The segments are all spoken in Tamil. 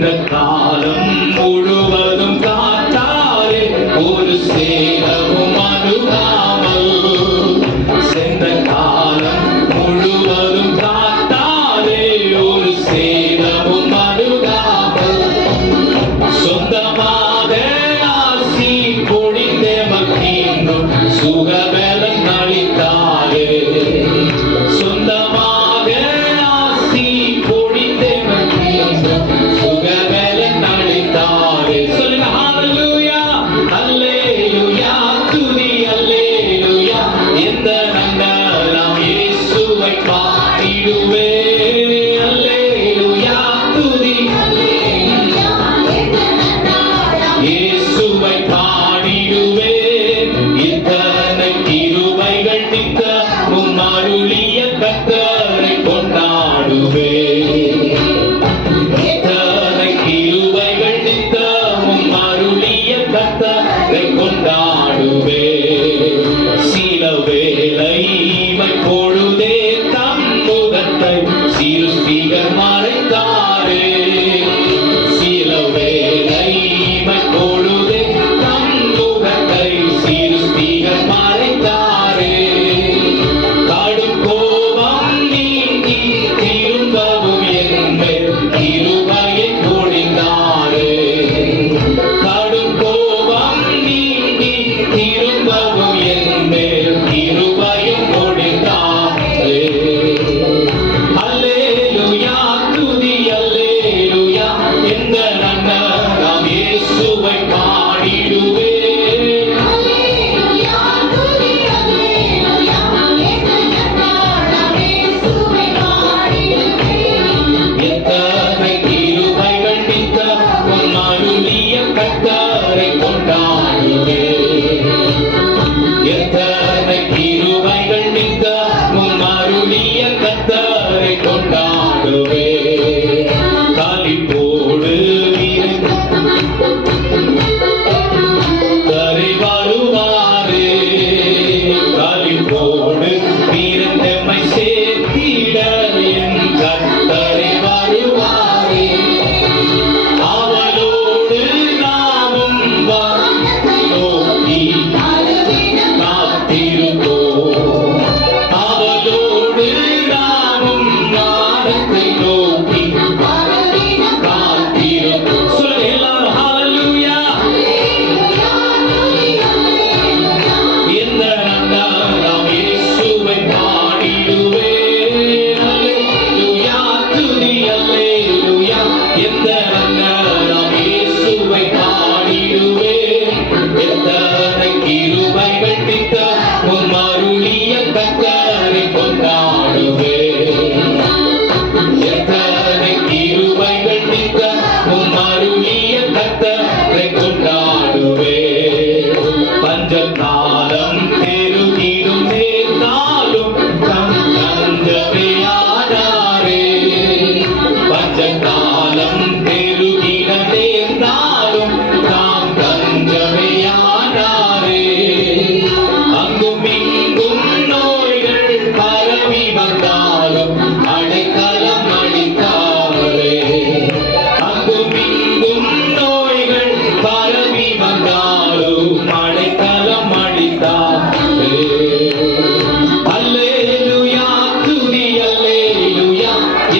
சென்ற காலம் முழுவதும் காத்தாரே ஒரு சேதமும் அணுகாமல். சென்ற காலம் முழுவதும் காத்தாரே ஒரு சேதமும் அணுகாமல். சொந்தமாக ஆசி பொழிந்தே மகிழ்ந்தும் சுகபலம் அளித்தாரே. சொந்தமாக ஆசி பொழிந்தே மகிழ்ந்தும் சுகபலம் அளித்தாரே. சொல்லுங்க ஹalleluya ஹalleluya துதி ஹalleluya. எந்த நன்றாம் இயேசுவை பாடிடுவே. ஹalleluya துதி இயேசுவை பாடிடுவே. இத்தனை கிருபைகள் நித்தமும் அருளிய கர்த்தரை கொண்டாடுவே. இத்தனை கிருபைகள் நித்தமும் அருளிய கர்த்தரை கொண்டாடுவே. சில வேளை இமை பொழுதே தம் முகத்தை சிருஷ்டிகர் மறைத்தாரே. சில வேளை இமை பொழுதே தம் முகத்தை சிருஷ்டிகர் மறைத்தாரே. கடும் கோபம் நீங்கி திரும்பவும் என்மேல் கிருபையை பொழிந்தாரே. கடும் கோபம் நீங்கி திரும்பவும் என்மேல் கிருபையை பொழிந்தாரே. ஹalleluya துதி ஹalleluya. எந்த நன்றாம் இயேசுவை பாடிடுவே. எத்தனை கிருபைகள் நித்தமும் அருளிய கர்த்தரை கொண்டாடுவே. எத்தனை கிருபைகள் நித்தமும் அருளிய கர்த்தரை கொண்டாடுவே. களிப்போடு கரை வருவாரே. களிப்போடு வீரத்தம்மை சேர்த்திட என் கர்த்தரை வருவாரே. அவளோடு நாமும் வானத்தை நோக்கி காத்திருப்போம். அவளோடு நாமும் வானத்தை நோக்கி காத்திருப்போம். சொல்லுங்க எல்லாரும் ஹalleluya. எந்த நன்றாம் இயேசுவை பாடிடுவே. ஹalleluya துதி ஹalleluya. எந்த நன்றாம் இயேசுவை பாடிடுவே. எத்தனை கிருபைகள் நித்தமும் அருளிய கர்த்தரை கொண்டாடுவே. எத்தனை கிருபைகள் நித்தமும் அருளிய கர்த்தரை கொண்டாடுவே. பஞ்சகாலம் பெருகிடும் நேர்ந்தாலும் தம் தஞ்சமையானாரே. பஞ்சகாலம் பெருகிட நேர்ந்தாலும் தாம் தஞ்சமையானாரே. அங்கும் இங்கும் நோய்கள் பரவி வந்தாலும் அடைக்கலம் அளித்தாரே. அங்கும் இங்கும் நோய்கள் பரவி வந்தாலும் அடைக்கலம் அளித்தாரே. ஹalleluya துதி ஹalleluya.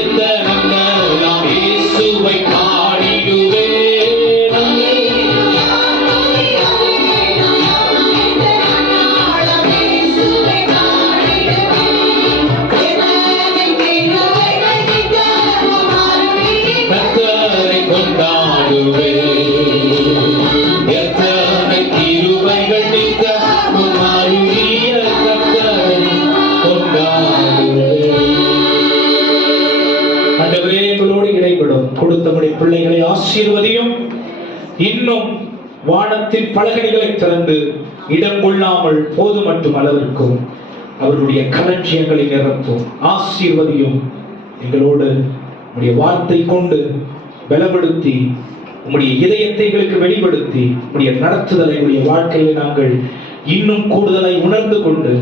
எந்த நன்றாம் இயேசுவை பாடிடுவே. கர்த்தரை கொண்டாடுவே. எத்தனை கிருபைகள் நித்தமும் அருளிய கர்த்தரை கொண்டாடுவே. ஆண்டவரே எங்களோடு இடைப்படும் கொடுத்தமுடைய பிள்ளைகளை ஆசீர்வதியும். இன்னும் வானத்தின் பலகணிகளை திறந்து இடம் கொள்ளாமல் போது மட்டும் அளவிற்கும் அவருடைய களஞ்சியங்களை நிரப்பும். ஆசீர்வதியும். எங்களோடு உம்முடைய வார்த்தை கொண்டு பலப்படுத்தி உம்முடைய இதயத்தை எங்களுக்கு வெளிப்படுத்தி உம்முடைய நடத்துதலை உடைய வாழ்க்கையில நாங்கள் இன்னும் கூடுதலை உணர்ந்து கொண்டு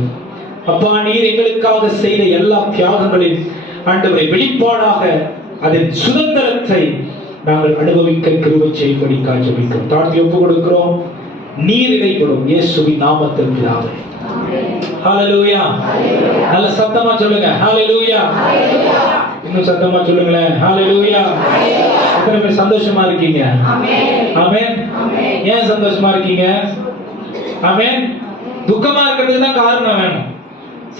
அப்பா நீர் எங்களுக்காக செய்த எல்லா தியாகங்களின் ஆண்டவரை வெளிப்பாடாக அதன் சுதந்திரத்தை நாங்கள் அனுபவிக்க கிருபை செய்யும்படி ஜெபிக்கிறோம். தாழ்த்தி ஒப்பு கொடுக்கிறோம். நீர் இடைப்படும் இயேசுவின் நாமத்தில் பிதாவே. ஹalleluya. நல்ல சத்தமா சொல்லுங்க ஹalleluya. இன்னும் சத்தமா சொல்லுங்களேன் ஹalleluya. எத்தனை பேர் சந்தோஷமா இருக்கீங்க? ஆமென். ஏன் சந்தோஷமா இருக்கீங்க? ஆமென். துக்கமா இருக்கிறதுக்கு தான் காரணம் வேணும்.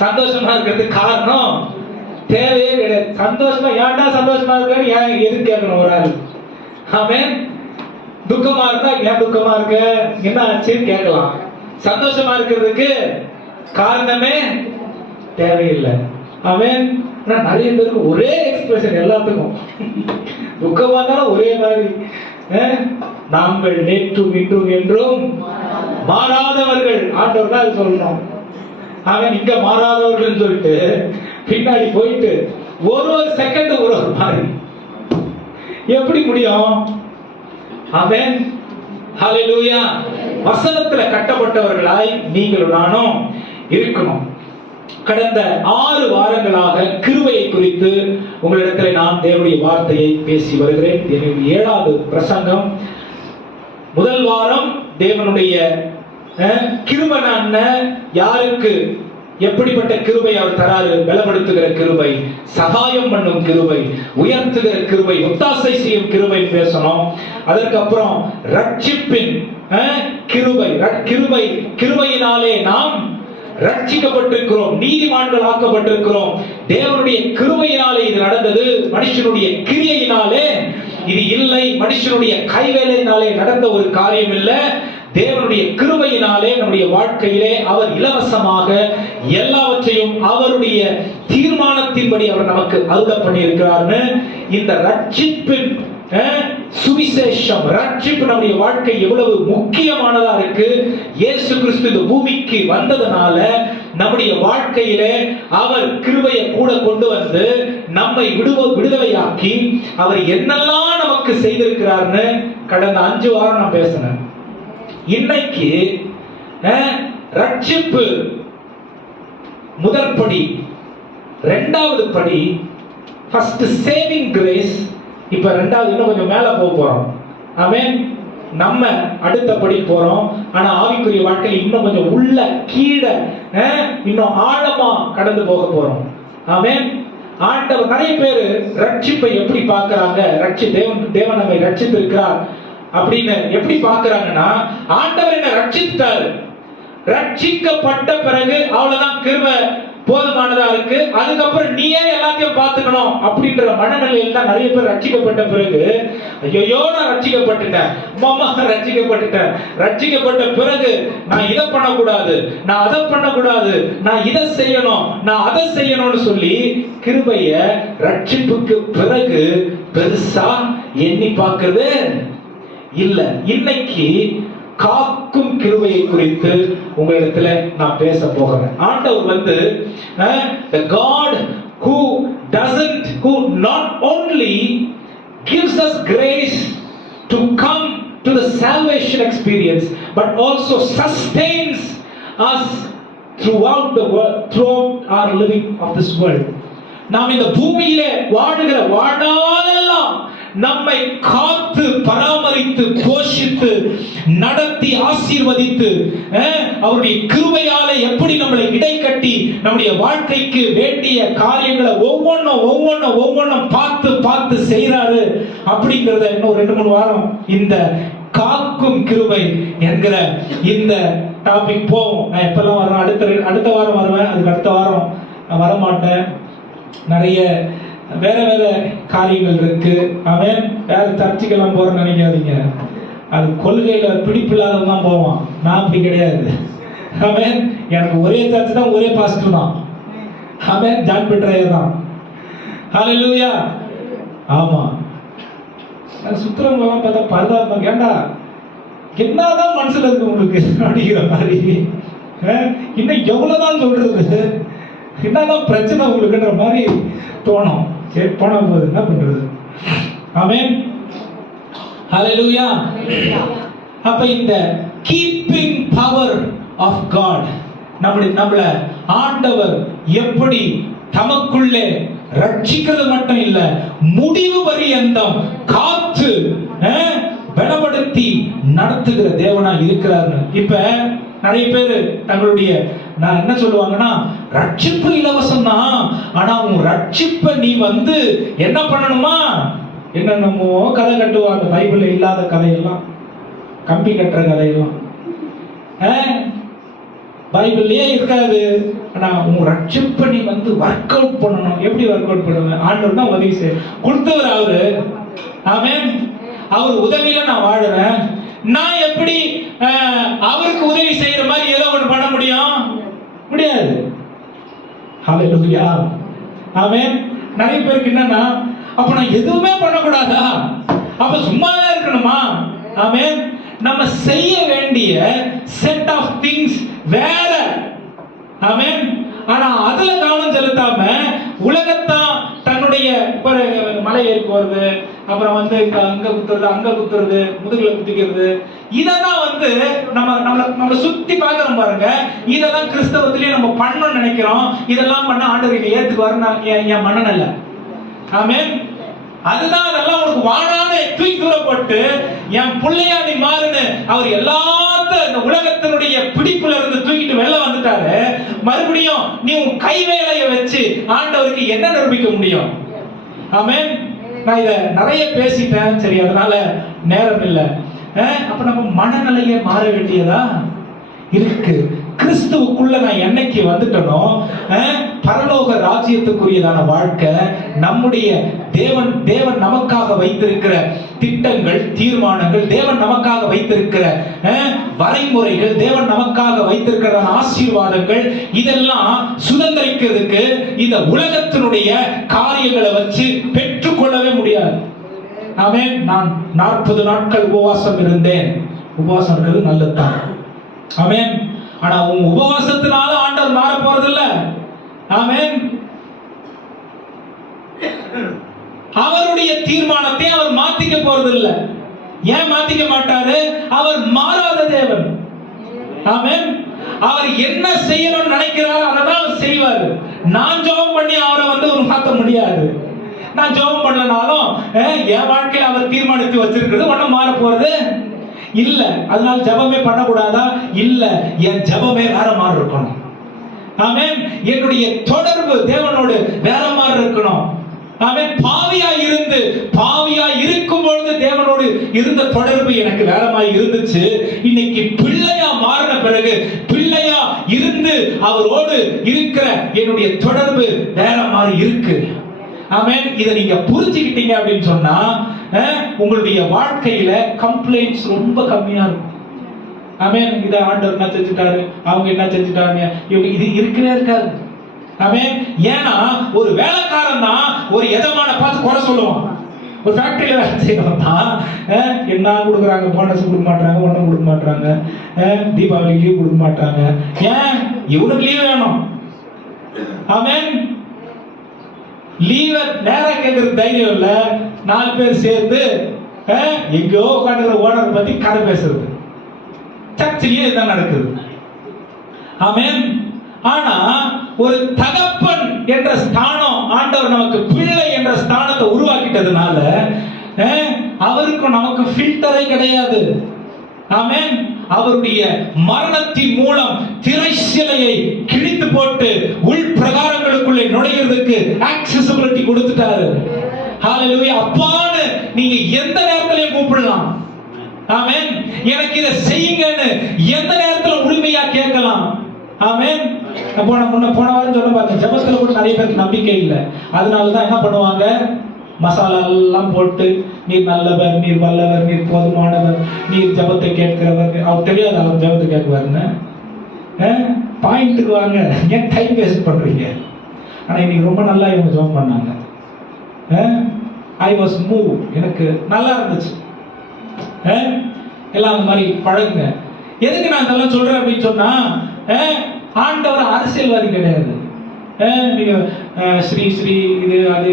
சந்தோஷமா இருக்கிறதுக்கு காரணம் தேவையே கிடையாது. சந்தோஷமா ஏன்டா சந்தோஷமா இருக்கன்னு ஏன் எது கேட்கணும் ஒரு ஆள்? ஆமென். துக்கமா இருந்தா ஏன் துக்கமா இருக்க, என்ன ஆச்சுன்னு கேட்கலாம். சந்தோஷமா இருக்கிறதுக்கு காரணமே தேவையில்லை. ஆமென். நிறைய பேருக்கு ஒரே எக்ஸ்பிரஷன் எல்லாத்துக்கும். துக்கமா இருந்தாலும் ஒரே மாதிரி. நாங்கள் நேற்றும் இன்றும் என்றும் மாறாதவர்கள். ஆண்டவர் தான் அது சொல்லணும். அவன் இங்க மாறாதவர்கள் சொல்லிட்டு பின்னாடி போயிட்டு ஒரு செகண்ட் ஒரு மாதிரி எப்படி முடியும்? அவன் ஹalleluya. வசனத்துல கட்டப்பட்டவர்களாய் நீங்களும் நானும் இருக்கணும். கடந்த 6 வாரங்களாக கிருபையை குறித்து உங்களிடத்தில் நான் தேவனுடைய வார்த்தையை பேசி வருகிறேன். என்னுடைய 7வது பிரசங்கம். முதல் வாரம் தேவனுடைய கிருபை யாருக்கு எப்படிப்பட்ட கிருபை அவர் தராரு? பலப்படுத்துகிற கிருபை, சகாயம் பண்ணும் கிருபை, உயர்த்துகிற கிருபை, ஒத்தாசை செய்யும் கிருபை பேசணும். அதற்கப்புறம் ரட்சிப்பின் கிருபை, கிருபையினாலே நாம் ரட்சிக்கப்பட்டிருக்கிறோம், நீதிமான்கள் ஆக்கப்பட்டிருக்கிறோம். தேவனுடைய கிருபையினாலே இது நடந்தது, மனுஷனுடைய கிரியையினாலே இது இல்லை, மனுஷனுடைய கைவேலையினாலே நடந்த ஒரு காரியம் இல்லை. தேவனுடைய கிருபையினாலே நம்முடைய வாழ்க்கையிலே அவர் இலவசமாக எல்லாவற்றையும் அவருடைய தீர்மானத்தின்படி அவர் நமக்கு அருள பண்ணி இருக்கிறார்னு இந்த ரட்சிப்பின் சுவிசேஷம், ரட்சிப்பு நம்முடைய வாழ்க்கை எவ்வளவு முக்கியமானதா இருக்கு. இயேசு கிறிஸ்து இந்த பூமிக்கு வந்ததனால நம்முடைய வாழ்க்கையிலே அவர் கிருபையை கூட கொண்டு வந்து நம்மை விடுதலையாக்கி அவர் என்னெல்லாம் நமக்கு செய்திருக்கிறார்னு கடந்த 5 வாரம் நான் பேசினேன். இன்னைக்கு ரட்சிப்பு முதற்படி, 2வது படி, ஃபர்ஸ்ட் சேவிங் கிரேஸ். இப்ப 2வது இன்னும் கொஞ்சம் மேல போறோம். ஆமென். நம்ம அடுத்த படி போறோம். ஆனா ஆவிக்குரிய வாழ்க்கையில் இன்னும் கொஞ்சம் உள்ள கீழே இன்னும் ஆழமா கடந்து போக போறோம். ஆமென். ஆண்டவர் நிறைய பேர் ரட்சிப்பை எப்படி பார்க்கறாங்க? தேவன் நம்மை ரட்சித்திருக்கிறார் அப்படின்னு எப்படி பார்க்கறாங்கன்னா, ஆண்டவர் என்ன ரட்சித்தார், ரட்சிக்கப்பட்ட பிறகு அவ்வளவுதான் கிருபை போதுமானதா இருக்கு, அதுக்கப்புறம் நீயே எல்லாத்தையும் பார்த்துக்கணும் அப்படின்ற மனநிலையில் தான் நிறைய பேர் ரட்சிக்கப்பட்ட பிறகு ஐயோ நான் ரட்சிக்கப்பட்டுட்டேன், மாமா ரட்சிக்கப்பட்டுட்டேன், ரட்சிக்கப்பட்ட பிறகு நான் இதை பண்ணக்கூடாது, நான் அதை பண்ணக்கூடாது, நான் இதை செய்யணும், நான் அதை செய்யணும்னு சொல்லி கிருபைய ரட்சிப்புக்கு பிறகு பெருசா எண்ணி பார்க்கிறது இல்ல. இன்னைக்கு காக்கும் கிருபையை குறித்து உங்களிடத்துல நான் பேச போகிறேன். ஆண்டவர் the God who not only gives us grace to come to the salvation experience but also sustains us throughout the world, throughout our living of this world. நாம் இந்த பூமியிலே வாழுகிற வாழ்நாளெல்லாம் நம்மை காத்து பராமரித்து போஷித்து நடத்தி ஆசீர்வதித்து அவருடைய கிருபையாலே எப்படி நம்மளை இடைக்கட்டி நம்முடைய வாழ்க்கைக்கு வேண்டிய காரியங்களை ஒவ்வொன்றும் பார்த்து செய்றாரு அப்படிங்கறத இன்னும் 2-3 வாரம் இந்த காக்கும் கிருபை என்கிற இந்த டாபிக் போவோம். நான் எப்பெல்லாம் வரேன், அடுத்த வாரம் வருவேன், அதுக்கு அடுத்த வாரம் நான் வரமாட்டேன். நிறைய வேற காரியங்கள் இருக்கு. அவன் வேற சர்ச்சுக்கெல்லாம் போறேன்னு நினைக்காதீங்க. அது கொள்கையில பிடிப்பில்லாதவன் தான் போவான். நான் அப்படி கிடையாது. அவன் எனக்கு ஒரே சர்ச் தான், ஒரே பாஸ்டர் தான். அவன் ஜான் பீட்டர் தான். ஹalleluya. ஆமா, சுத்திரங்கெல்லாம் பார்த்தா பரதாபம், ஏண்டா என்னதான் மனசுல இருக்கு உங்களுக்கு அப்படிங்கிற மாதிரி. இன்னும் எவ்வளவுதான் சொல்றது, என்னதான் பிரச்சனை உங்களுக்குன்ற மாதிரி தோணும். சரி, போன போது என்ன பண்றது? ஆமென். ஹalleluya. அப்ப இந்த கீப்பிங் பவர் ஆஃப் காட், நம்மள ஆண்டவர் எப்படி தமக்குள்ளே ரட்சிக்கிறது மட்டும் இல்ல, முடிவு பரியந்தம் காத்து பெற்று பலப்படுத்தி நடத்துகிற தேவனா இருக்கிறாரு. இப்ப நிறைய பேர் தங்களுடைய நான் என்ன சொல்லுவாங்கன்னா, ரட்சிப்பு இலவசம் தான், ஆனா உன் ரட்சிப்பை நீ என்ன பண்ணணுமா, என்னென்னமோ கதை கட்டுவாங்க. பைபிள்ல இல்லாத கதையெல்லாம், கம்பி கட்டுற கதையெல்லாம் பைபிள்லயே இருக்காது. ஆனா உன் ரட்சிப்பை நீ ஒர்க் அவுட் பண்ணணும். எப்படி ஒர்க் அவுட் பண்ணுவேன்? ஆண்டவர் தான் உதவி செய்ய கொடுத்தவர் அவரு. ஆமென். அவர் உதவியில நான் வாழுறேன். நான் எப்படி அவருக்கு உதவி செய்யற மாதிரி ஏதோ ஒன்று பண்ண முடியும்? முடியாது. ஹல்லேலூயா. ஆமென். நிறைய பேருக்கு என்னன்னா, அப்ப நான் எதுவுமே பண்ணக்கூடாதா? அப்ப சும்மாவே இருக்கணுமா? ஆமென். நம்ம செய்ய வேண்டிய செட் ஆஃப் திங்ஸ் வேற. ஆமென். ஆனா அதுல கவனம் செலுத்தாம உலகத்தான் தன்னுடைய மலை ஏறி போறது, அப்புறம் அங்க குத்துறது, அங்க குத்துறது, முதுகுல குத்திக்கிறது, இதெல்லாம் நம்ம சுத்தி பாக்குறோம் பாருங்க. இதெல்லாம் கிறிஸ்தவத்திலேயே நம்ம பண்ணணும்னு நினைக்கிறோம். இதெல்லாம் பண்ண ஆண்டவர் ஏத்துக்குவாரு என் மனநல இல்ல. ஆமென். அதுதான் அதெல்லாம் உனக்கு வாடான்னு தூக்கி தூரப்பட்டு என் பிள்ளையா நீ மாறுன்னு அவர் எல்லாத்த இந்த உலகத்தினுடைய பிடிப்புல இருந்து தூக்கிட்டு வெளில வந்துட்டாரு. மறுபடியும் நீ உன் கைவேலையை வச்சு ஆண்டவருக்கு என்ன நிரூபிக்க முடியும்? ஆமென். நான் இத நிறைய பேசிட்டேன், சரி, அதனால நேரம் இல்லை. அப்ப நம்ம மனநிலையை மாற வேண்டியதா இருக்கு. கிறிஸ்துவுக்குள்ள நான் என்னைக்கு வந்துட்டனோ, பரலோக ராஜ்யத்துக்குரியதான வாழ்க்கை, நம்முடைய தேவன் நமக்காக வைத்திருக்கிற திட்டங்கள், தீர்மானங்கள், தேவன் நமக்காக வைத்திருக்கிற வரைமுறைகள், தேவன் நமக்காக வைத்திருக்கிற ஆசீர்வாதங்கள், இதெல்லாம் சுதந்திரிக்கிறதுக்கு இந்த உலகத்தினுடைய காரியங்களை வச்சு பெற்றுக்கொள்ளவே முடியாது. ஆமென். நான் 40 நாட்கள் உபவாசம் இருந்தேன். உபவாசம் இருக்கிறது நல்லதுதான். ஆமென். ஆனா உன் உபவாசத்தினால ஆண்டவர் மாற போறதில்ல. ஆமென். அவருடைய தீர்மானத்தை அவர் மாத்திக்க போறதில்ல. ஏன் மாத்திக்க மாட்டாரு? அவர் மாறாத தேவன். ஆமென். அவர் என்ன செய்யணும்னு நினைக்கிறாரோ அதை தான் அவர் செய்வாரு. நான் ஜெபம் பண்ணி அவரை மாற்ற முடியாது. நான் ஜெபம் பண்ணலனாலும் என் வாழ்க்கையில அவர் தீர்மானித்து வச்சிருக்கிறது ஒன்னும் மாற போறது இல்ல. அதனால ஜெபமே பண்ணக்கூடாதா? இல்ல, என் ஜெபமே வேற மாதிரி இருக்கணும். ஆமென். என்னுடைய தொடர்பு தேவனோடு வேற மாதிரி இருக்கணும். ஆமென். பாவியா இருக்கும் பொழுது தேவனோடு இருந்த தொடர்பு எனக்கு வேற மாதிரி இருந்துச்சு. இன்னைக்கு பிள்ளையா மாறின பிறகு பிள்ளையா இருந்து அவரோடு இருக்கிற என்னுடைய தொடர்பு வேற மாதிரி இருக்கு. ஆமென். இதை நீங்க புரிஞ்சுக்கிட்டீங்க அப்படின்னு சொன்னா உங்களுடைய வாழ்க்கையில கம்ப்ளைண்ட்ஸ் ரொம்ப கம்மியா இருக்கும். ஆமென். இத ஆண்டவர் என்ன செஞ்சுட்டாரு, அவங்க என்ன செஞ்சுட்டாங்க, இவங்க இது இருக்கவே இருக்காது. ஆமென். ஏன்னா ஒரு வேலைக்காரன் தான் ஒரு எஜமான பார்த்து குறை சொல்லுவான். ஒரு ஃபேக்டரியில வேலை செய்யறவன் என்ன கொடுக்குறாங்க, போனஸ் கொடுக்க மாட்டாங்க, ஒன்றும் கொடுக்க மாட்டாங்க, தீபாவளி லீவ் கொடுக்க மாட்டாங்க. ஏன்? இவனுக்கு லீவ் வேணும். ஆமென். லீவ நேரா கேட்கறது தைரியம் இல்ல. 4 பேர் சேர்ந்து எங்கோ உட்காந்துக்கிற ஓனர் பத்தி கதை பேசுறது. சர்ச்சிலேயே இதுதான் நடக்குது. ஆமென். ஆனா ஒரு தகப்பன் என்ற ஸ்தானம் ஆண்டவர் நமக்கு பிள்ளை என்ற ஸ்தானத்தை உருவாக்கிட்டதுனால அவருக்கும் நமக்கு ஃபில்டரே கிடையாது. ஆமென். அவருடைய மரணத்தின் மூலம் திரைச்சிலையை கிழித்து போட்டு உள் பிரகாரங்களுக்குள்ளே நுழைகிறதுக்கு ஆக்சஸிபிலிட்டி கொடுத்துட்டாரு. ஹல்லேலூயா. அப்பான்னு நீங்க எந்த நேரத்திலையும் கூப்பிடலாம். ஆமென். எனக்கு இதை செய்யுங்கன்னு எந்த நேரத்துல உரிமையா கேட்கலாம். ஆமென். போன வாரம் சொன்ன பாருங்க, ஜெபத்துல கூட நிறைய பேருக்கு நம்பிக்கை இல்லை. அதனாலதான் என்ன பண்ணுவாங்க, மசாலா எல்லாம் போட்டு நீர் நல்லவர், நீர் வல்லவர், நீர் போதுமானவர், நீர் ஜெபத்தை கேட்கிறவர். அவர் தெரியாது அவர் ஜெபத்தை கேட்குவாருன்னு. பாயிண்ட்டுக்கு வாங்க, ஏன் டைம் வேஸ்ட் பண்றீங்க? ஆனா இன்னைக்கு ரொம்ப நல்லா இவங்க ஜெபம் பண்ணாங்க. I was move. எனக்கு நல்லா இருந்துச்சு. எல்லாம் அந்த மாதிரி பழகுங்க. எதுக்கு நான் இதெல்லாம் சொல்றேன் அப்படின்னு சொன்னா, ஆண்டவர் அரசியல்வாதி கிடையாது. நீங்க ஸ்ரீ இது அது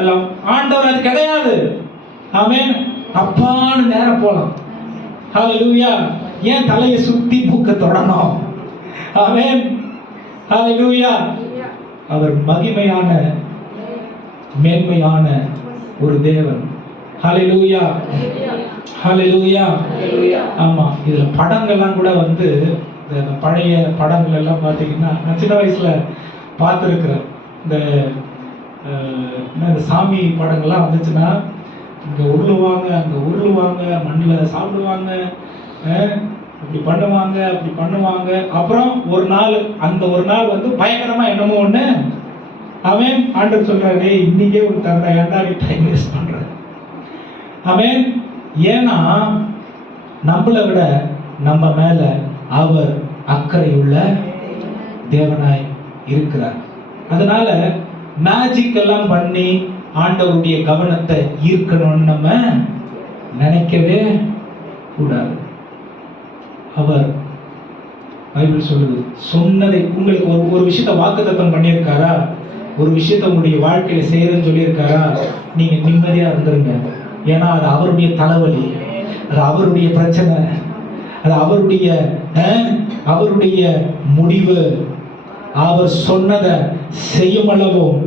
எல்லாம் ஆண்டவர் அது கிடையாது. ஆமென். அப்பான்னு நேரம் போலாம். ஹல்லேலூயா. ஏன் தலையை சுத்தி பூக்க தொடணும்? ஆமென். ஹல்லேலூயா. அவர் மகிமையான மேன்மையான ஒரு தேவன். ஹல்லேலூயா, ஹல்லேலூயா. ஆமா, இதுல படங்கள்லாம் கூட வந்து இந்த பழைய படங்கள் எல்லாம் பார்த்தீங்கன்னா நான் சின்ன வயசுல பார்த்துருக்குறேன். இந்த சாமி படங்கள்லாம் வந்துச்சுன்னா இங்கே உருளுவாங்க, அங்கே உருளுவாங்க, மண்ணில் சாப்பிடுவாங்க, இப்படி பண்ணுவாங்க, அப்படி பண்ணுவாங்க. அப்புறம் ஒரு நாள், அந்த ஒரு நாள் வந்து பயங்கரமா என்னமோ ஒன்று அவன் ஆண்டவர் சொல்றாரு, இன்னைக்கே ஒரு தண்டை, ஏன்டா நீ டைம் வேஸ்ட் பண்ற. அவன் ஏன்னா நம்மளை விட நம்ம மேல அவர் அக்கறை உள்ள தேவனாய் இருக்கிறார். அதனால மேஜிக் எல்லாம் பண்ணி ஆண்டவருடைய கவனத்தை ஈர்க்கணும்னு நம்ம நினைக்கவே கூடாது. அவர் பைபிள் சொல்லுது, சொன்னதை உங்களுக்கு ஒரு விஷயத்தை வாக்குத்தத்தம் பண்ணியிருக்காரா, ஒரு விஷயத்தை உங்களுடைய வாழ்க்கையில செய்யறதுன்னு சொல்லியிருக்காரா, நீங்க நிம்மதியா இருந்துருங்க. ஏன்னா அது அவருடைய தலைவலி, அது அவருடைய பிரச்சனை, அது அவருடைய முடிவு. அவர் சொன்னதை செய்யும் அளவும்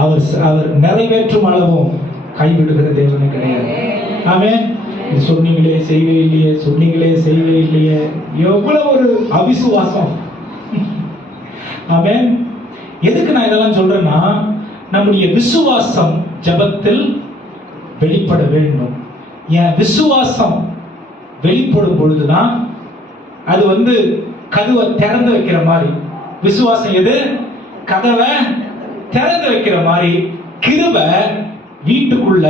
அவர் நிறைவேற்றும் அளவும் கைவிடுகிற தேவனே கிடையாது. ஆமென். சொன்னீங்களே செய்வே இல்லையே, சொன்னீங்களே செய்வே இல்லையே, எவ்வளவு ஒரு அவிசுவாசம். ஆமென். எதுக்கு நான் இதெல்லாம் சொல்றேன்னா, நம்முடைய விசுவாசம் ஜெபத்தில் வெளிப்பட வேண்டும். என் விசுவாசம் வெளிப்படும் பொழுதுதான் அது வந்து கதவை திறந்து வைக்கிற மாதிரி. விசுவாசம் எது? கதவை திறந்து வைக்கிற மாதிரி. கிருபை வீட்டுக்குள்ள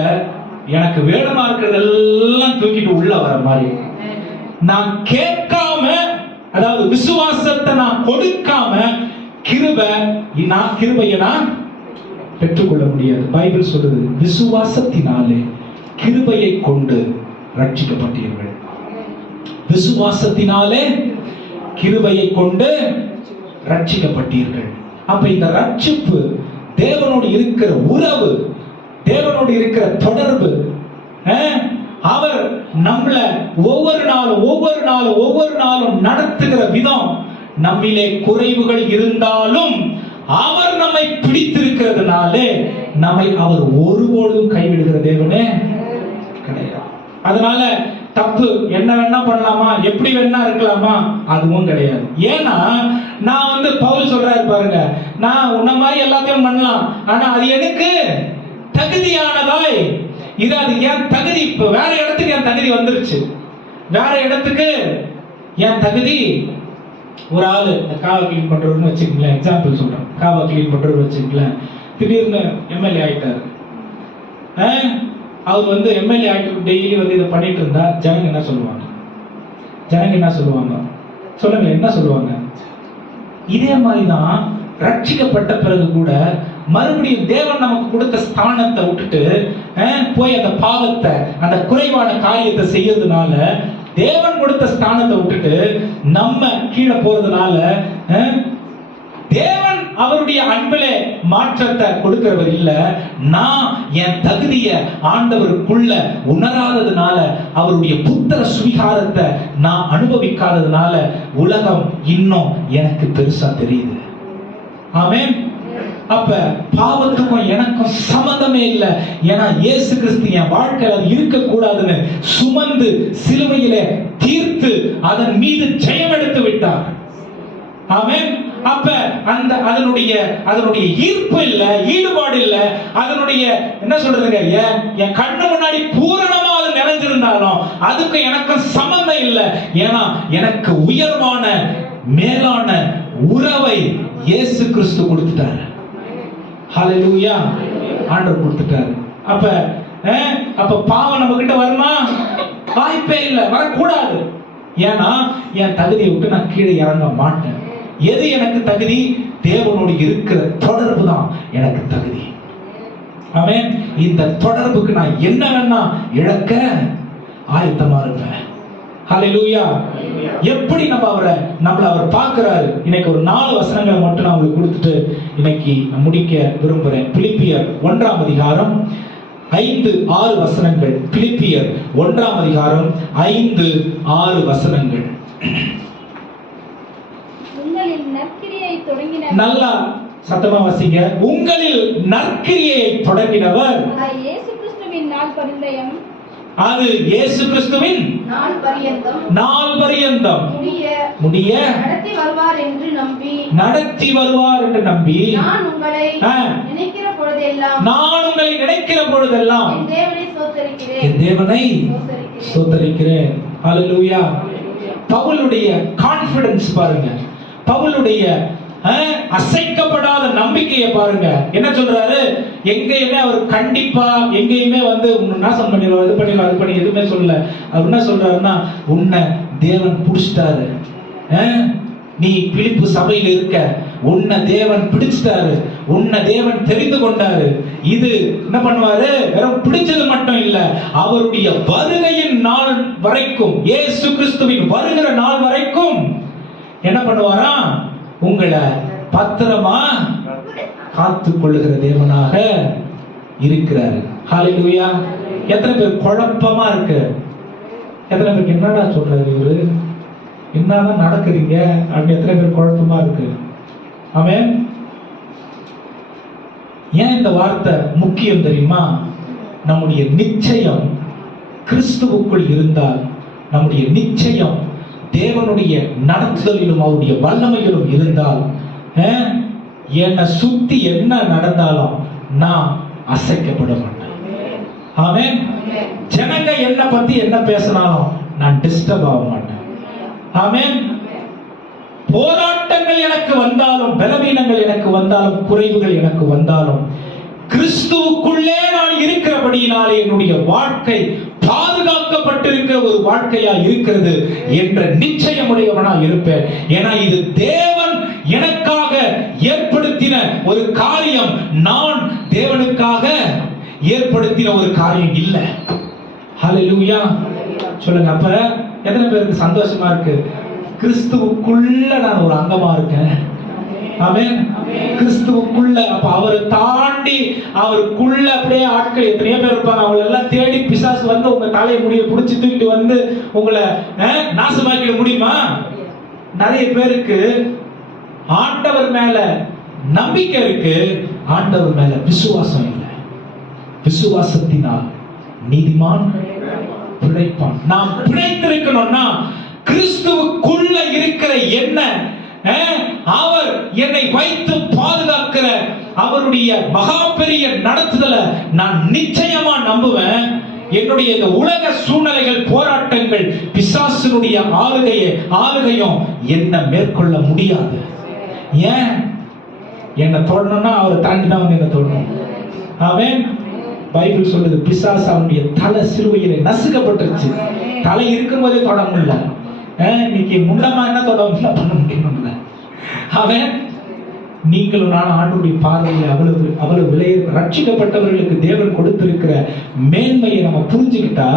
எனக்கு வேணுமா இருக்கிறதெல்லாம் தூக்கிட்டு உள்ள வர மாதிரி. நான் கேட்காம, அதாவது விசுவாசத்தை நான் கொடுக்காம கிருபையை நான் பெற்றுக்கொள்ள முடியாது. பைபிள் சொல்லுது, விசுவாசத்தினாலே கிருபையை கொண்டு ரட்சிக்கப்பட்டீர்கள். விசுவாசத்தினாலே கிருபையை கொண்டு ரட்சிக்கப்பட்டீர்கள். அப்ப இந்த ரட்சிப்பு, தேவனோடு இருக்கிற உறவு, தேவனோடு இருக்கிற தொடர்பு, அவர் நம்மள ஒவ்வொரு நாளும் நடத்துகிற விதம், நம்மிலே குறைவுகள் இருந்தாலும் அவர் நம்மை பிடித்திருக்கிறதுனாலே நம்மை அவர் ஒருபோதும் கைவிடுகிற தேவனே கிடையாது. அதனால தப்பு என்ன வேணா பண்ணலாமா, எப்படி வேணா இருக்கலாமா, அதுவும் கிடையாது. ஏன்னா நான் வந்து பவுல் சொல்றாரு பாருங்க, நான் உன்ன மாதிரி எல்லாத்தையும் பண்ணலாம், ஆனா அது எனக்கு தகுதியானதாய் இது, அது என் தகுதி. இப்ப வேற இடத்துக்கு என் தகுதி வந்துருச்சு, வேற இடத்துக்கு என் தகுதி. ஒரு ஆளு காவா கிளீன் பண்றவர்னு வச்சுக்கங்களேன், எக்ஸாம்பிள் சொல்றேன், காவா கிளீன் பண்றவர் வச்சுக்கங்களேன், திடீர்னு எம்எல்ஏ ஆயிட்டாரு. அவர் வந்து எம்எல்ஏ ஆயிட்டு டெய்லி வந்து இதை பண்ணிட்டு இருந்தா ஜனங்க என்ன சொல்லுவாங்க? சொல்லுங்க, என்ன சொல்லுவாங்க? இதே மாதிரிதான் ரட்சிக்கப்பட்ட பிறகு கூட மறுபடியும் தேவன் நமக்கு கொடுத்த ஸ்தானத்தை விட்டுட்டு போய் அந்த பாவத்தை, அந்த குறைவான காரியத்தை செய்யறதுனால, தேவன் கொடுத்த ஸ்தானத்தை விட்டுட்டு நம்ம கீழே போறதுனால, தேவன் அவருடைய அன்பிலே மாற்றத்தை கொடுக்கிறவர் இல்ல. நான் என் தகுதிய ஆண்டவருக்குள்ள உணராததுனால, அவருடைய புத்திர சுவிகாரத்தை நான் அனுபவிக்காததுனால உலகம் இன்னும் எனக்கு பெருசா தெரியுது. ஆமென். அப்ப பாவத்துக்கும் எனக்கும் சம்பந்தமே இல்லை. ஏன்னா இயேசு கிறிஸ்து என் வாழ்க்கையில் அது இருக்கக்கூடாதுன்னு சுமந்து சிலுவையிலே தீர்த்து அதன் மீது ஜெயம் எடுத்து விட்டார். ஆமென். அப்ப அதனுடைய ஈர்ப்பு இல்ல, ஈடுபாடு இல்ல, அதனுடைய என்ன சொல்றதுங்க, என் கண்ணு முன்னாடி பூரணமா அது நிறைஞ்சிருந்தாலும் அதுக்கு எனக்கு சம்பந்தம் இல்லை. ஏன்னா எனக்கு உயர்வான மேலான உறவை இயேசு கிறிஸ்து கொடுத்துட்டாரு. ஹல்லேலூயா. ஆண்டவர் கொடுத்துட்டாரு. அப்ப பாவம் நம்ம கிட்ட வருமா? வாய்ப்பே இல்லை, வரக்கூடாது. ஏன்னா என் தகுதியை விட்டு நான் கீழே இறங்க மாட்டேன். எது எனக்கு தகுதி? தேவனோடு இருக்கிற தொடர்பு தான் எனக்கு தகுதி. ஆமென். இந்த தொடர்புக்கு நான் என்ன வேணா இழக்க ஆயத்தமா இருப்பேன். ஹல்லேலூயா. எப்படி நம்மள அவர் பார்க்கிறாரு. இன்னைக்கு ஒரு 4 வசனங்களை மட்டும் நான் உங்களுக்கு கொடுத்துட்டு இன்னைக்கு முடிக்க விரும்புறேன். பிலிப்பியர் 1ஆம் அதிகாரம் 5-6 வசனங்கள். பிலிப்பியர் 1ஆம் அதிகாரம் 5-6 வசனங்கள். நல்லா சத்தமா வாசிங்க. உங்களில் நற்கிரியை தொடங்கினவர் இயேசு கிறிஸ்துவின் நாள் பரிந்தயம் அது இயேசு கிறிஸ்துவின் நாள் பரியந்தம் முடிய நடத்தி வருவார் என்று நம்பி நான் உங்களை நினைக்கிற பொழுதெல்லாம் என் தேவனை ஸ்தோத்திரிக்கிறேன். ஹல்லேலூயா. பவுலுடைய கான்ஃபிடன்ஸ் பாருங்க, பவுலுடைய அசைக்கப்படாத நம்பிக்கையை பாருங்க. என்ன சொல்றாரு? எங்கேயுமே அவர் கண்டிப்பா எங்கேயுமே நாசம் பண்ணிடுவார், இது பண்ணிடுவார், அது பண்ணி எதுவுமே சொல்லல. அவர் என்ன சொல்றாருன்னா, உன்னை தேவன் பிடிச்சிட்டாரு, நீ பிலிப்பு சபையில் இருக்க, உன்னை தேவன் பிடிச்சிட்டாரு, உன்னை தேவன் தெரிந்து கொண்டாரு. இது என்ன பண்ணுவாரு? வெறும் பிடிச்சது மட்டும் இல்ல, அவருடைய வருகையின் நாள் வரைக்கும், இயேசு கிறிஸ்துவின் வருகிற நாள் வரைக்கும் என்ன பண்ணுவாரா? உங்களை பத்திரமா காத்துக் கொள்ளுகிற தேவனாக இருக்கிறாரு. ஹல்லேலூயா. எத்தனை பேர் குழப்பமா இருக்கு? எத்தனை பேருக்கு என்னடா சொல்றாரு இவரு, என்னதான் நடக்குறீங்க அப்படின்னு எத்தனை பேர் குழப்பமா இருக்கு? ஆமென். ஏன் இந்த வார்த்தை முக்கியம் தெரியுமா? நம்முடைய நிச்சயம் கிறிஸ்துவுக்குள் இருந்தால், நம்முடைய நிச்சயம் தேவனுடைய நடத்துதலிலும் அவருடைய வல்லமையிலும் இருந்தால், என்னை சுத்தி என்ன நடந்தாலும் நான் அசைக்கப்பட மாட்டேன். ஆமென். ஜனங்க என்ன பத்தி என்ன பேசினாலும் நான் டிஸ்டர்ப் ஆக மாட்டேன். ஆமென். போராட்டங்கள் எனக்கு வந்தாலும், பலவீனங்கள் எனக்கு வந்தாலும், குறைவுகள் எனக்கு வந்தாலும், கிறிஸ்துவுக்குள்ளே நான் இருக்கிறபடியினாலே என்னுடைய வாழ்க்கை பாதுகாக்கப்பட்டிருக்கிற ஒரு வாழ்க்கையா இருக்கிறது என்ற நிச்சயமுடையவனா இருப்பேன். ஏன்னா இது தேவன் எனக்காக ஏற்படுத்தின ஒரு காரியம், நான் தேவனுக்காக ஏற்படுத்தின ஒரு காரியம் இல்ல. ஹல்லேலூயா. சொல்லுங்க. அப்ப எத்தனை பேருக்கு சந்தோஷமா இருக்கு? கிறிஸ்துவுக்குள்ள நான் ஒரு அங்கமா இருக்கேன். ஆமென். கிறிஸ்துவுக்குள்ள. அப்ப அவரை தாண்டி அவருக்குள்ள அப்படியே ஆட்கள் எத்தனையோ பேர் இருப்பாங்க. அவங்களை எல்லாம் தேடி பிசாசு உங்க தலையை முடிய பிடிச்சி தூக்கிட்டு உங்களை நாசமாக்கிட முடியுமா? நிறைய பேருக்கு ஆண்டவர் மேல நம்பிக்கை இருக்கு, ஆண்டவர் மேல விசுவாசம் இல்லை. விசுவாசத்தினால் நீதிமான் பிழைப்பான். நாம் பிழைத்திருக்கணும்னா கிறிஸ்துவுக்குள்ள இருக்கிற என்ன, அவர் என்னை வைத்து பாதுகாக்கிற அவருடைய மகா பெரிய நடத்துதலை நான் நிச்சயமா நம்புவேன். என்னுடைய இந்த உலக சூழ்நிலைகள், போராட்டங்கள், பிசாசினுடைய ஆளுகையும் என்ன மேற்கொள்ள முடியாது. ஏன்? என்ன தொடணும்னா அவர் தாண்டி தான் என்ன தொடணும். ஆமென். பைபிள் சொல்லுது, பிசாசு அவனுடைய தலை சிலுவையிலே நசுக்கப்பட்டுருச்சு. தலை இருக்கும்போதே தொட முடியல. இன்னைக்கு முண்டமா என்ன தொட பண்ண முடியும்? அவன் நீங்களும் நான் ஆண்டுடைய பார்வையில் அவ்வளவு விலை ரட்சிக்கப்பட்டவர்களுக்கு தேவன் கொடுத்திருக்கிற மேன்மையை நம்ம புரிஞ்சுக்கிட்டா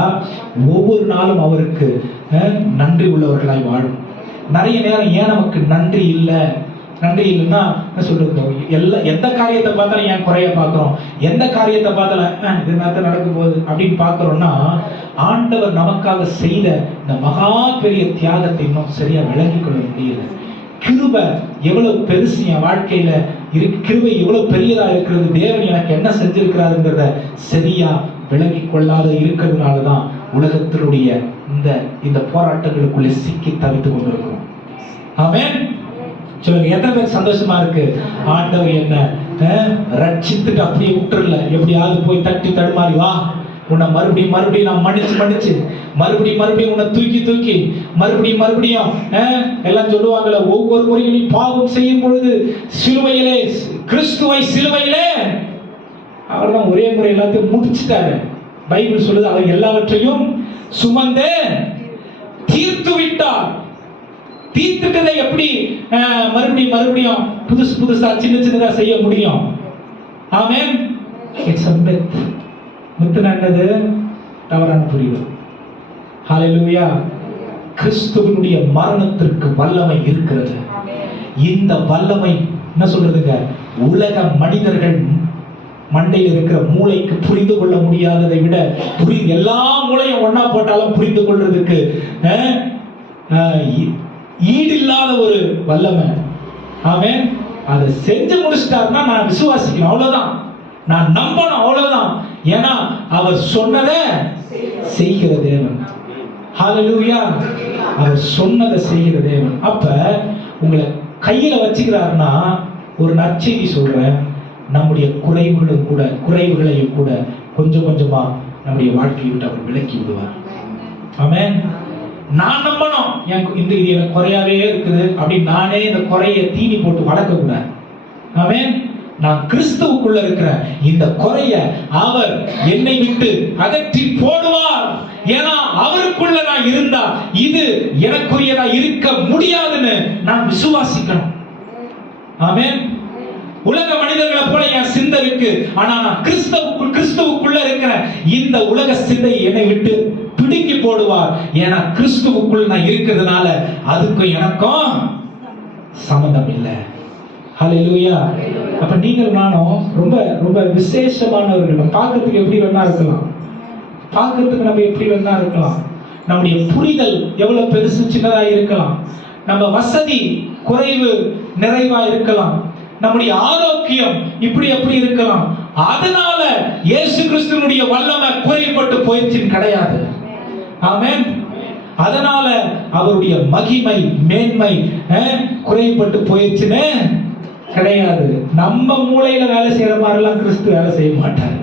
ஒவ்வொரு நாளும் அவருக்கு நன்றி உள்ளவர்களாய் வாழும். நிறைய நேரம் ஏன் நமக்கு நன்றி இல்லைன்னா என்ன சொல்றது, எந்த காரியத்தை பார்த்தாலும் ஏன் குறைய பார்க்கிறோம், எந்த காரியத்தை பார்த்தாலும் இது நேரத்தை நடக்கும் போது அப்படின்னு பார்க்கிறோம்னா, ஆண்டவர் நமக்காக செய்த இந்த மகா பெரிய தியாகத்தை இன்னும் சரியா விளங்கிக் கொள்ள முடியல. கிருபை எவ்வளவு பெருசு என் வாழ்க்கையில இருக்கு, கிருபை எவ்வளவு பெரியதா இருக்கிறது, தேவன் எனக்கு என்ன செஞ்சிருக்கிறாருங்கிறத சரியா விளங்கி கொள்ளாத இருக்கிறதுனாலதான் உலகத்தினுடைய இந்த போராட்டங்களுக்குள்ளே சிக்கி தவித்துக் கொண்டிருக்கிறோம். ஆமென். சொல்லுங்க, எத்தனை பேர் சந்தோஷமா இருக்கு? ஆண்டவர் என்ன ரட்சித்துட்டு அப்படியே விட்டுறல, எப்படியாவது போய் தட்டி தடுமாறி வா, உன்னை மறுபடியும் நான் மன்னிச்சு மறுபடியும் உன்னை தூக்கி மறுபடியும் எல்லாம் சொல்லுவாங்கல்ல, ஒவ்வொரு முறையும் நீ பாவம் செய்யும் பொழுது சிலுவையிலே கிறிஸ்துவை சிலுவையிலே அவர் தான் ஒரே முறை எல்லாத்தையும் முடிச்சுட்டாரு. பைபிள் சொல்லுது, அவர் எல்லாவற்றையும் சுமந்து தீர்த்து விட்டார். தீர்த்துட்டதை எப்படி மறுபடியும் புதுசா சின்னதா செய்ய முடியும்? ஆமென். It's a myth. முத்துனது தவறான புரிதல். ஹல்லேலூயா. கிறிஸ்துவினுடைய மரணத்திற்கு வல்லமை இருக்கிறது. இந்த வல்லமை என்ன சொல்றதுங்க, உலக மனிதர்கள் மண்டையில் இருக்கிற மூளைக்கு புரிந்து கொள்ள முடியாததை விட எல்லா மூளையும் ஒன்னா போட்டாலும் புரிந்து கொள்றதுக்கு ஈடில்லாத ஒரு வல்லமை. ஆமென். அதை செஞ்சு முடிச்சிட்டாருன்னா நான் விசுவாசிக்கணும், அவ்வளவுதான். நான் நம்பணும், அவ்வளவுதான். ஏன்னா அவர் சொன்னதை செய்கிற தேவன். ஹalleluya. அவர் சொன்னதை செய்கிற தேவன். அப்ப உங்களை கையில வச்சுக்கிறாருன்னா ஒரு நற்செய்தி சொல்றேன், நம்முடைய குறைவுகளையும் கூட கொஞ்சம் கொஞ்சமா நம்முடைய வாழ்க்கையை விட்டு அவர் விலக்கி விடுவார். ஆமென். நான் நம்பணும் இது எனக்கு குறையாவே இருக்குது அப்படின்னு நானே இந்த குறைய தீனி போட்டு வளர்க்க கூடாது. ஆமென். நான் கிறிஸ்துவுக்குள்ள இருக்கிற இந்த குறைய அவர் என்னை விட்டு அகற்றி போடுவார். ஏன்னா அவருக்குள்ள நான் இருந்தா இது எனக்குரியதா இருக்க முடியாதுன்னு நான் விசுவாசிக்கணும். ஆமென். உலக மனிதர்களை போல என் சிந்தை இருக்கு, ஆனா நான் கிறிஸ்துவுக்குள்ள இருக்கிற இந்த உலக சிந்தை என்னை விட்டு பிடுங்கி போடுவார். ஏன்னா கிறிஸ்துவுக்குள் நான் இருக்கிறதுனால அதுக்கும் எனக்கும் சம்பந்தம் இல்லை. ஹalleluya. அப்ப நீங்கள் நானும் ரொம்ப ரொம்ப விசேஷமானவர்கள். நம்ம பார்க்கிறதுக்கு எப்படி வேணா இருக்கலாம், பார்க்கிறதுக்கு நம்ம எப்படி வேணா இருக்கலாம், நம்முடைய புரிதல் எவ்வளவு பெருசு சின்னதா இருக்கலாம், நம்ம வசதி குறைவு நிறைவா இருக்கலாம், நம்முடைய ஆரோக்கியம் இப்படி எப்படி இருக்கலாம். அதனால இயேசு கிறிஸ்துவினுடைய வல்லமை குறைபட்டு போயிடுச்சுன்னு கிடையாது. ஆமென். அதனால அவருடைய மகிமை மேன்மை குறைபட்டு போயிடுச்சுன்னு கிடையாது. நம்ம மூளையில வேலை செய்யற மாதிரிலாம் கிறிஸ்து வேலை செய்ய மாட்டார்.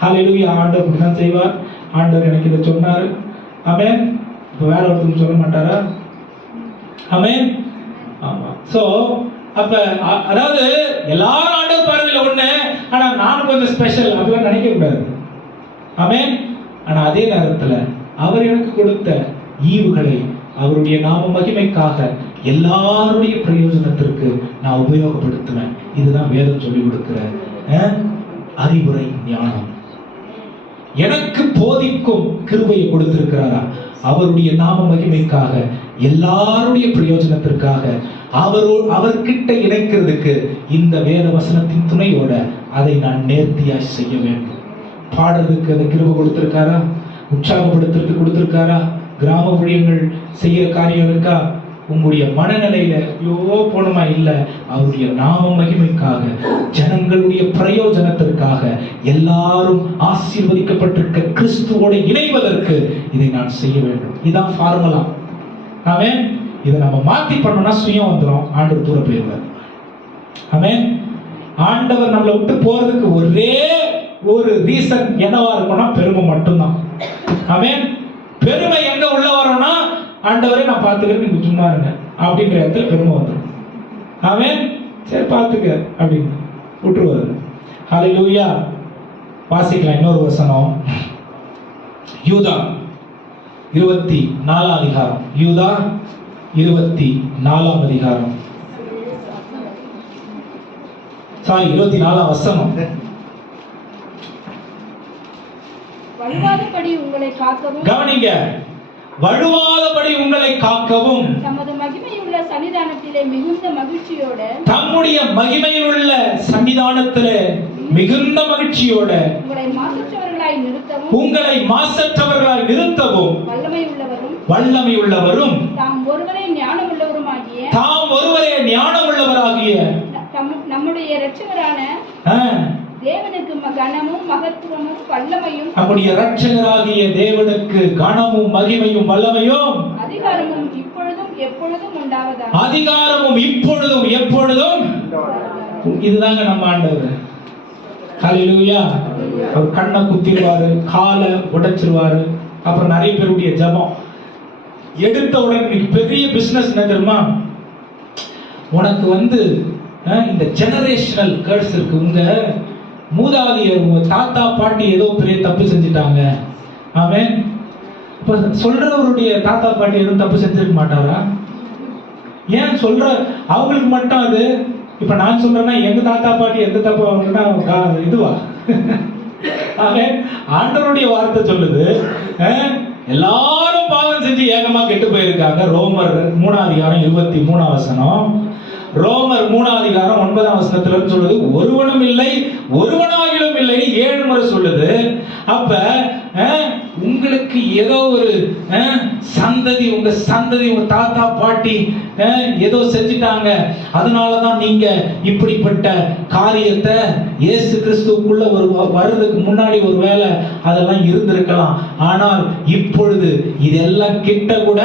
ஹalleluya. ஆண்டவர் அப்படிதான் செய்வார். ஆண்டவர் எனக்கு இதை சொன்னாரு. ஆமென். இப்ப வேற ஒருத்தர் சொல்ல மாட்டாரா? ஆமென். ஆமா. சோ அப்ப அதாவது எல்லாரும் ஆண்டவர் பார்வையில ஒண்ணு, ஆனா நானும் கொஞ்சம் ஸ்பெஷல் அப்படிலாம் நினைக்க கூடாது. ஆமென். ஆனா அதே நேரத்துல அவர் எனக்கு கொடுத்த ஈவுகளை அவருடைய நாம மகிமைக்காக எல்லாருடைய பிரயோஜனத்திற்கு நான் உபயோகப்படுத்துவேன். இதுதான் வேதம் சொல்லி கொடுக்கிற அறிவுரை ஞானம். எனக்கு போதிக்கும் கிருபையை கொடுத்திருக்கிறாரா? அவருடைய நாம மகிமைக்காக எல்லாருடைய பிரயோஜனத்திற்காக அவர்கிட்ட இணைக்கிறதுக்கு இந்த வேத வசனத்தின் துணையோட அதை நான் நேர்த்தியாய் செய்ய வேண்டும். பாடுறதுக்கு அந்த கிருபை கொடுத்திருக்காரா? உற்சாகப்படுத்துறதுக்கு கொடுத்திருக்காரா? கிராம ஊழியங்கள் செய்யற காரியம் இருக்கா? உங்களுடைய மனநிலையில போனமா இல்ல, அவருடைய நாம மகிமைக்காக ஜனங்களுடைய பிரயோஜனத்திற்காக எல்லாரும் ஆசீர்வதிக்கப்பட்டிருக்க கிறிஸ்துவோட இணைவதற்கு இதை நான் செய்ய வேண்டும். இதுதான் ஃபார்முலா. ஆமென். இதை நம்ம மாத்தி பண்ணோம்னா சுயம் வந்துடும், ஆண்டவர் தூர போயிடுவார். ஆமென். ஆண்டவர் நம்மளை விட்டு போறதுக்கு ஒரே ஒரு ரீசன் என்னவா இருக்கும்னா பெருமை மட்டும்தான். ஆமென். பெருமை எங்க உள்ள வரோம்னா ஆண்டவரே நான் பார்த்துக்கிறேன், நீங்க சும்மா இருங்க அப்படின்ற இடத்துல பெருமை வந்துடும். ஆமென். சரி பார்த்துக்க அப்படின்னு விட்டுருவாரு. ஹalleluya. வாசிக்கலாம் இன்னொரு வசனம். யூதா 24 அதிகாரம். யூதா 24 அதிகாரம். 24 வசனம். வழுவாதபடி உங்களை காக்கவும், கவனிங்க, வழுவாதபடி உங்களை காக்கவும் தமது மகிமையுள்ள சன்னிதானத்திலே மிகுந்த மகிழ்ச்சியோட, தம்முடைய மகிமையுள்ள சன்னிதானத்திலே மிகுந்த மகிழ்ச்சியோட உங்களை மாசற்றவர்களாய் நிறுத்தவும் வல்லமை உள்ளவரும் தாம் ஒருவரே ஞானமுள்ளவராகிய நம்முடைய இரட்சகரான தேவனுக்கு கனமும் மகத்துவமும் வல்லமையும், நம்முடைய இரட்சகராகிய தேவனுக்கு கனமும் மகிமையும் வல்லமையும் அதிகாரமும் இப்பொழுதும் எப்பொழுதும் உண்டாவதாக. அதிகாரமும் இப்பொழுதும் எப்பொழுதும். இதுதாங்க நம்ம ஆண்டவர். ஹalleluya. அவர் கண்ணை குத்திடுவாரு, காலை உடைச்சிருவாரு. அப்புறம் நிறைய பேருடைய ஜெபம் எடுத்த உடனே பெரிய பிசினஸ் என்ன தெரியுமா? உனக்கு இந்த ஜெனரேஷனல் கர்ஸ் இருக்கு. உங்க மூதாதையர் உங்க தாத்தா பாட்டி ஏதோ பெரிய தப்பு செஞ்சிட்டாங்க. ஆமென். இப்ப சொல்றவருடைய தாத்தா பாட்டி எதுவும் தப்பு செஞ்சிருக்க மாட்டாரா? ஏன் சொல்ற அவங்களுக்கு மட்டும் அது? இப்ப நான் சொல்றேன்னா எங்க தாத்தா பாட்டி எந்த தப்பு அவங்கன்னா இதுவா? ஆமென். ஆண்டவருடைய வார்த்தை சொல்லுது, எல்லாரும் பாவம் செஞ்சு ஏகமா கெட்டு போயிருக்காங்க. ரோமர் 3 அதிகாரம் 23 வசனம். ரோமர் 3 அதிகாரம் 9 வசனத்துல சொல்லுது, ஒருவனும் இல்லை, ஒருவனாகிலும் இல்லை 7 முறை சொல்லுது. அப்ப உங்களுக்கு ஏதோ ஒரு சந்த உங்க சந்ததி உங்க தாத்தா பாட்டி ஏதோ செஞ்சிட்டாங்க, அதனாலதான் நீங்க இப்படிப்பட்ட காரியத்தை இயேசு கிறிஸ்துவுக்குள்ள வர்றதுக்கு முன்னாடி ஒரு வேளை அதெல்லாம் இருந்திருக்கலாம். ஆனால் இப்பொழுது இதெல்லாம் கிட்ட கூட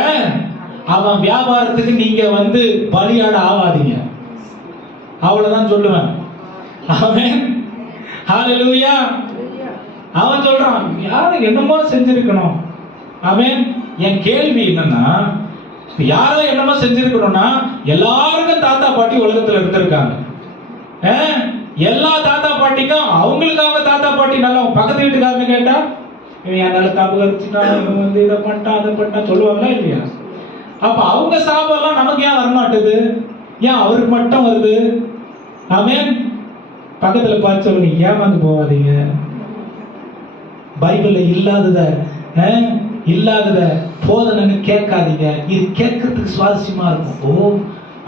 அவன் வியாபாரத்துக்கு நீங்க பலியாட ஆவாதீங்க, அவ்வளவுதான் சொல்லுவேன். ஆமென், ஹல்லேலூயா. அவன் சொல்றான் யாரும் என்னமோ செஞ்சிருக்கணும். ஆமென். என் கேள்வி என்னன்னா, யாரோ என்னமோ செஞ்சிருக்கணும்னா எல்லாருக்கும் தாத்தா பாட்டி உலகத்துல இருந்திருக்காங்க. எல்லா தாத்தா பாட்டிக்கும் அவங்களுக்காக தாத்தா பாட்டி நல்லா. பக்கத்து வீட்டுக்காரன்னு கேட்டா இவன் என் நல்ல தப்பு கழிச்சுட்டான், இவன் இதை பண்ணிட்டான் அதை பண்ணிட்டான் சொல்லுவாங்களா இல்லையா? அப்ப அவங்க சாபெல்லாம் நமக்கு ஏன் வரமாட்டுது? ஏன் அவருக்கு மட்டும் வருது? ஆமென். பக்கத்துல பார்த்து சொல்லுங்க, ஏமாந்து போவாதீங்க. பைபிள்ல இல்லாதத போதனைன்னு கேட்காதீங்க. இது கேட்கறதுக்கு சுவாரஸ்யமா இருக்கும். ஓ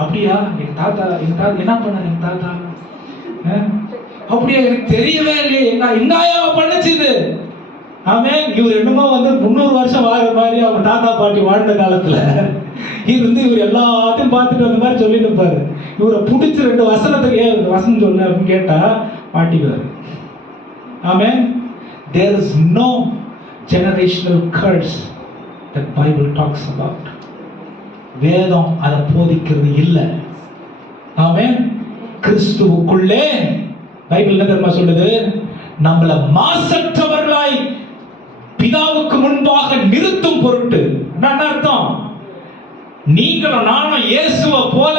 அப்படியா, எங்க தாத்தா என்ன பண்ணாரு, எங்க தாத்தா அப்படியா, எனக்கு தெரியவே இல்லையே, எங்காயாவ பண்ணுச்சுது. ஆமென். இவர் என்னமோ 300 வருஷம் வாழ மாதிரி அவங்க தாத்தா பாட்டி வாழ்ந்த காலத்துல இவர் எல்லாத்தையும் பார்த்துட்டு அந்த மாதிரி சொல்லிட்டு இருப்பாரு. இவரை பிடிச்சி 2 வசனத்துக்கு வசனம் சொல்ல அப்படின்னு கேட்டா மாட்டிக்குவாரு. ஆமென். There is no generational curse that Bible talks about. வேதம் அதை போதிக்கிறது இல்லை. ஆமென். கிறிஸ்துவுக்குள்ளே பைபிள் என்ன தெரியுமா சொல்லுது? நம்மள மாசற்றவர்களாய் பிதாவுக்கு முன்பாக நிறுத்தும் பொருட்டு. என்ன அர்த்தம்? நீங்களும் நானும் இயேசுவை போல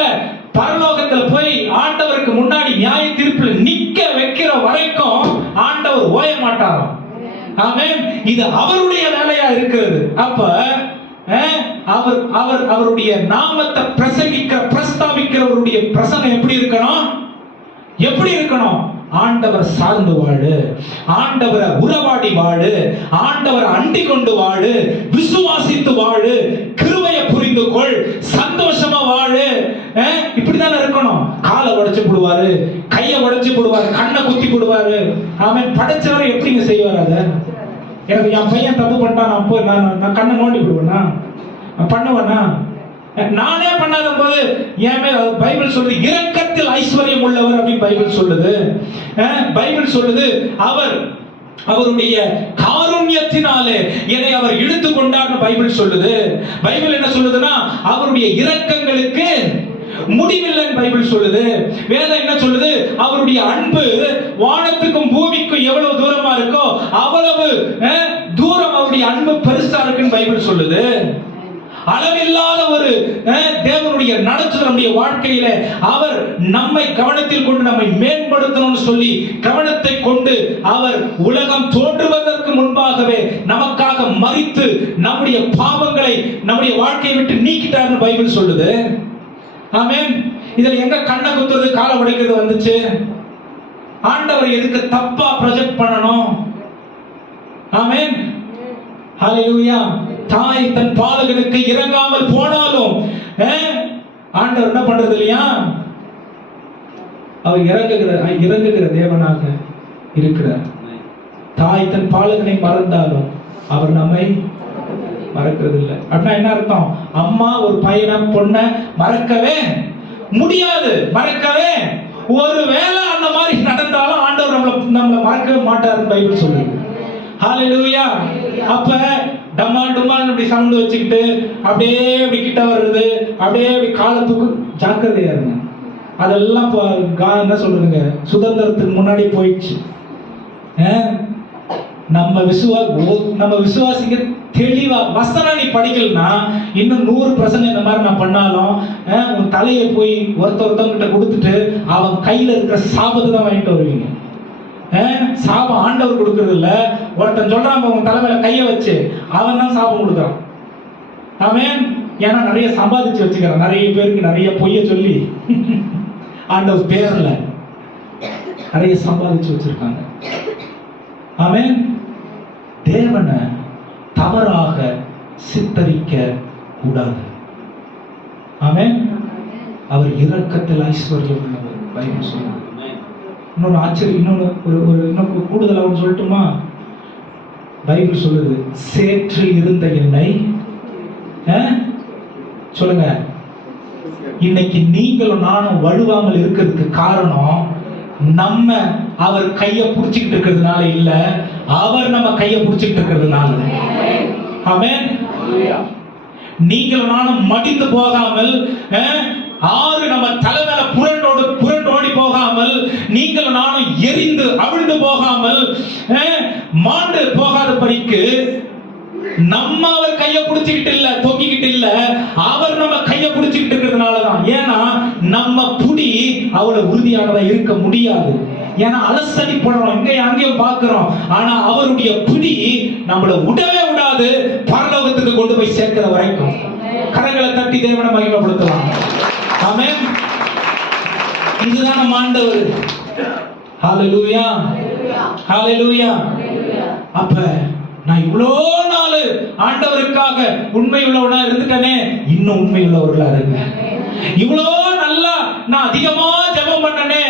பரலோகத்துல போய் ஆண்டவருக்கு முன்னாடி நியாய தீர்ப்புல நிக்க வைக்கிற வரைக்கும் ஆண்டவர் ஓய மாட்டாராம். ஆமென். இது அவருடைய வேலையா இருக்கிறது. அப்ப அவருடைய நாமத்தை பிரஸ்தாபிக்கிறவருடைய பிரசங்கம் எப்படி இருக்கணும்? எப்படி இருக்கணும்? ஆண்டவர் சார்ந்து வாழு, ஆண்டவரை உறவாடி வாழு, ஆண்டவரை அண்டி கொண்டு வாழு, விசுவாசித்து வாழு, கிருபையை புரிந்து கொள், சந்தோஷமா வாழு. இப்படிதானே இருக்கணும். காலை உடைச்சு போடுவாரு, கையை உடைச்சு போடுவாரு, கண்ணை குத்தி போடுவாரு. அவன் படைச்சவரை எப்படிங்க செய்வார்? அத எனக்கு என் பையன் தப்பு பண்ணிட்டான், நான் போய் நான் கண்ணை நோண்டி விடுவேனா? பண்ணுவேனா? நானே பண்ணாத போது என் மேல பைபிள் சொல்லுது இரக்கத்தில் ஐஸ்வர்யம் உள்ளவர் அப்படின்னு பைபிள் சொல்லுது. பைபிள் சொல்லுது அவருடைய காருண்யத்தினாலே என்னை அவர் இழுத்து கொண்டார்னு பைபிள் சொல்லுது. பைபிள் என்ன சொல்லுதுன்னா அவருடைய இரக்கங்களுக்கு முடிவில்லைன்னு பைபிள் சொல்லுது. வேதம் என்ன சொல்லுது? அவருடைய அன்பு வானத்துக்கும் பூமிக்கும் எவ்வளவு தூரமா இருக்கோ அவ்வளவு தூரம் அவருடைய அன்பு பெருசா இருக்குன்னு பைபிள் சொல்லுது. அளவில்லாத ஒரு தேவனுடைய நடத்துதல் நம்முடைய வாழ்க்கையில அவர் நம்மை கவனத்தில் கொண்டு நம்மை மேம்படுத்தணும்னு சொல்லி கவனத்தை கொண்டு அவர் உலகம் தோன்றுவதற்கு முன்பாகவே நமக்காக மரித்து நம்முடைய பாவங்களை நம்முடைய வாழ்க்கையை விட்டு நீக்கிட்டார்னு பைபிள் சொல்லுது. ஆமென். இதுல எங்க கண்ணை குத்துறது காலை உடைக்கிறது வந்துச்சு? ஆண்டவர் எதுக்கு தப்பா ப்ரொஜெக்ட் பண்ணணும்? ஆமென், ஹல்லேலூயா. தாய் தன் பாலகனுக்கு இறங்காமல் போனாலும் ஆண்டவர் என்ன பண்றது இல்லையா? அவர் இறங்குகிற தேவனாக இருக்கிறார். தாய் தன் பாலகனை மறந்தாலும் அவர் நம்மை மறக்கிறது இல்லை. அப்படின்னா என்ன அர்த்தம்? அம்மா ஒரு பையனை பொண்ணை மறக்கவே முடியாது, மறக்கவே. ஒருவேளை அந்த மாதிரி நடந்தாலும் ஆண்டவர் நம்மளை மறக்கவே மாட்டாருன்னு பைபிள் சொல்லுது. ஹல்லேலூயா. அப்ப டமால் டுமால் இப்படி சவுண்ட் வச்சுக்கிட்டு அப்படியே இப்படி கிட்ட வர்றது, அப்படியே இப்படி காலத்துக்கு ஜாக்கிரதையா இருங்க. அதெல்லாம் என்ன சொல்றதுங்க, சுதந்திரத்துக்கு முன்னாடி போயிடுச்சு. நம்ம விசுவாசிங்க தெளிவா வசனம் நீ படிக்கலன்னா இன்னும் 100 பிரசங்கம் இந்த மாதிரி நான் பண்ணாலும் உன் தலையை போய் ஒருத்தவங்கிட்ட கொடுத்துட்டு அவன் கையில இருக்கிற சாபத்தை தான் வாங்கிட்டு வருவீங்க. சாபம் ஆண்டவர் கொடுக்கறது இல்ல. ஒருத்தன் சொல்றான் உன் தலைமையில கைய வச்சு, அவன் தான் சாபம் கொடுக்குறான். அவன் ஏன்னா நிறைய சம்பாதிச்சு வச்சுக்கிறான், நிறைய பேருக்கு நிறைய பொய்ய சொல்லி ஆண்டவர் பேர்ல நிறைய சம்பாதிச்சு வச்சிருக்காங்க. அவன் தேவனை தவறாக சித்தரிக்க கூடாது. அவன் அவர் இரக்கத்தில் ஐஸ்வர்யம் உள்ளவர் பைபிள் சொல்லுது. இன்னொன்று ஆச்சரியம், இன்னொன்று கூடுதலாக சொல்லட்டுமா? பைபிள் சொல்லுது சேற்றில் இருந்த என்னை சொல்லுங்க. இன்னைக்கு நீங்களும் நானும் வழுவாமல் இருக்கிறதுக்கு காரணம் நம்ம அவர் கைய புடிச்சுக்கிட்டு இருக்கிறதுனால இல்ல, அவர் நம்ம கைய புடிச்சுக்கிட்டு இருக்கிறதுனால. ஆமென். நீங்களும் நானும் மடிந்து போகாமல், ஆறு நம்ம தலைமையில புரண்டோடி போகாமல், நீங்களும் நானும் எரிந்து அவிழ்ந்து போகாமல், மாண்டு போகாத படிக்கு நம்ம அவர் கைய புடிச்சுக்கிட்டு இல்ல, தொங்கிக்கிட்டு இல்ல, அவர் நம்ம கைய புடிச்சுக்கிட்டு இருக்கிறதுனாலதான். ஏன்னா நம்ம புடி அவ்வளவு உறுதியானதா இருக்க முடியாது. ஏன்னா அலசடி படுறோம், இங்க அங்கேயும் பார்க்கிறோம். ஆனா அவருடைய பிடி நம்மள விடவே விடாது, பரலோகத்துக்கு கொண்டு போய் சேர்க்கிற வரைக்கும். கரங்களை தட்டி தேவனை மகிமைப்படுத்தலாம். ஆமென். இதுதான் நம்ம ஆண்டவர். ஹalleluya, ஹalleluya. அப்ப நான் இவ்வளோ நாள் ஆண்டவருக்காக உண்மை உள்ளவனா இருந்துட்டனே, இன்னும் உண்மை உள்ளவர்களா இருங்க. இவ்வளோ நல்லா நான் அதிகமா ஜெபம் பண்ணனே,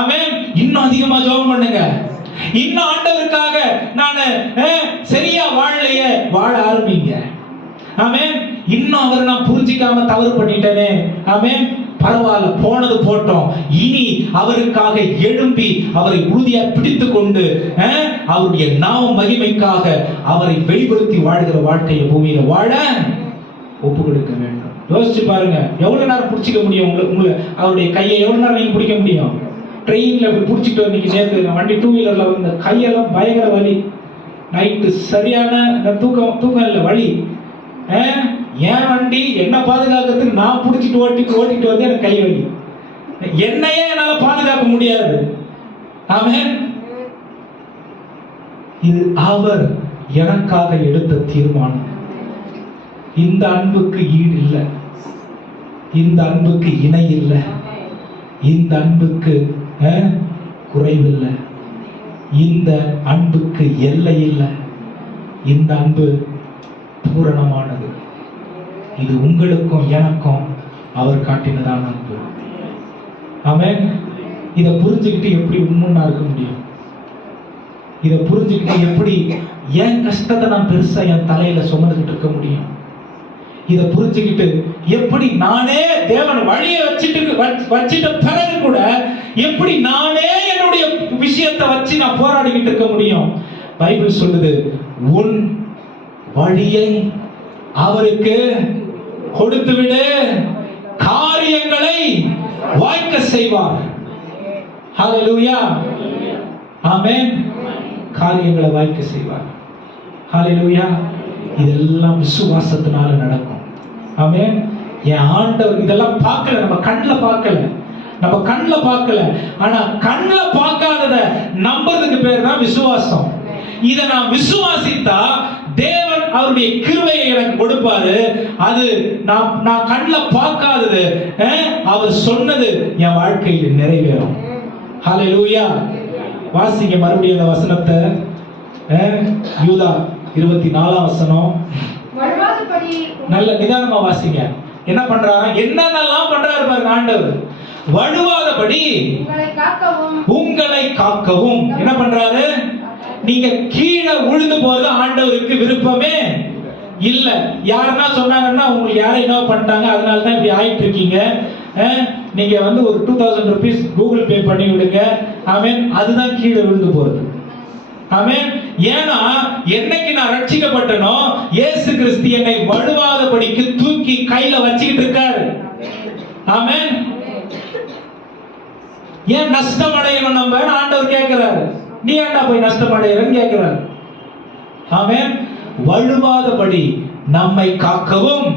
ஆமென், இன்னும் அதிகமா ஜெபம் பண்ணுங்க. இன்னும் ஆண்டவருக்காக நான் சரியா வாழலையே, வாழ ஆரம்பிங்க. ஆமென். இன்னும் அவர் நான் புரிஞ்சிக்காம தவறு பண்ணிட்டேனே, ஆமென், பரவாயில்ல, போனது போட்டோம். இனி அவருக்காக எழும்பி அவரை உறுதியா பிடித்துக் கொண்டு அவருடைய நாம மகிமைக்காக அவரை வெளிப்படுத்தி வாழ்கிற வாழ்க்கையை பூமியில வாழ ஒப்பு கொடுக்க வேண்டும். யோசிச்சு பாருங்க, எவ்வளவு நேரம் பிடிச்சிக்க முடியும் உங்களை அவருடைய கையை எவ்வளவு நேரம் நீங்க பிடிக்க முடியும்? ட்ரெயின்ல அப்படி பிடிச்சிட்டு இன்னைக்கு நேற்று வண்டி டூ வீலர்ல இந்த கையெல்லாம் பயங்கர வலி, நைட்டு சரியான தூக்கம் இல்லை, வலி. என் வண்டி என்ன பாதுகாக்கிறதுக்கு நான் பிடிச்சிட்டு ஓட்டிட்டு வந்து எனக்கு கை வலி. என்னையே என்னால பாதுகாக்க முடியாது. ஆமென். இது அவர் எனக்காக எடுத்த தீர்மானம். இந்த அன்புக்கு ஈடு இல்லை, இந்த அன்புக்கு இணை இல்லை, இந்த அன்புக்கு குறைவில்லை, இந்த அன்புக்கு எல்லை இல்லை. இந்த அன்பு பூரணமானது. இது உங்களுக்கும் எனக்கும் அவர் காட்டினதான அன்பு. ஆமென். இதை புரிஞ்சுக்கிட்டு எப்படி உண்மையா இருக்க முடியும்? இதை புரிஞ்சுக்கிட்டு எப்படி என் கஷ்டத்தை நான் பெருசா என் தலையில சுமந்துக்கிட்டு இருக்க முடியும்? இதை புரிஞ்சுக்கிட்டு எப்படி நானே தேவன் வழியை வச்சிட்ட பிறகு கூட எப்படி நானே என்னுடைய விஷயத்தை வச்சு நான் போராடிக்கிட்டு இருக்க முடியும்? பைபிள் சொல்லுது, உன் வழியை அவருக்கு கொடுத்து விடு, காரியங்களை வாய்க்க செய்வார். ஹalleluya, ஆமென். காரியங்களை வாய்க்க செய்வார். ஹalleluya. இதெல்லாம் விசுவாசத்தினால நடக்கும். ஆமென். என் ஆண்டவர் இதெல்லாம் பார்க்கல, நம்ம கண்ணில் பார்க்கல, ஆனா கண்ணில் பார்க்காதத நம்புறதுக்கு பேர் தான் விசுவாசம். இதை நான் விசுவாசித்தா தேவன் அவருடைய கிருபையை எனக்கு கொடுப்பாரு. அது நான் கண்ணில் பார்க்காதது அவர் சொன்னது என் வாழ்க்கையில் நிறைவேறும். ஹalleluya. வாசிங்க மறுபடியும் அந்த வசனத்தை. யூதா 24 வசனம். நல்ல நிதானமா வாசிங்க. என்ன பண்றாரு? என்னென்னலாம் பண்றாரு பாருங்க ஆண்டவர். வழுவாதபடி உங்களை காக்கவும் என்ன பண்றாரு? நீங்க கீழே விழுந்து போறது ஆண்டவருக்கு விருப்பமே இல்ல. யாருன்னா சொன்னாங்கன்னா உங்களுக்கு யாரை என்ன பண்ணிட்டாங்க, அதனால தான் இப்படி ஆயிட்டு இருக்கீங்க, நீங்க வந்து ஒரு 2000 ரூபீஸ் கூகுள் பே பண்ணி விடுங்க, ஆமென், அதுதான் கீழே விழுந்து போறது. ஆமென். ஏன்னா என்னைக்கு நான் ரட்சிக்கப்பட்டனோ இயேசு கிறிஸ்து என்னை வழுவாதபடிக்கு தூக்கி கையில வச்சுக்கிட்டு இருக்காரு. ஆமென். ஏன் நஷ்டம் அடையணும் நம்ம? ஆண்டவர் கேட்கிறாரு, நீ ஏன்டா போய் நஷ்டம் அடையறன்னு கேட்கிறாரு. ஆமென். வழுவாதபடி நம்மை காக்கவும்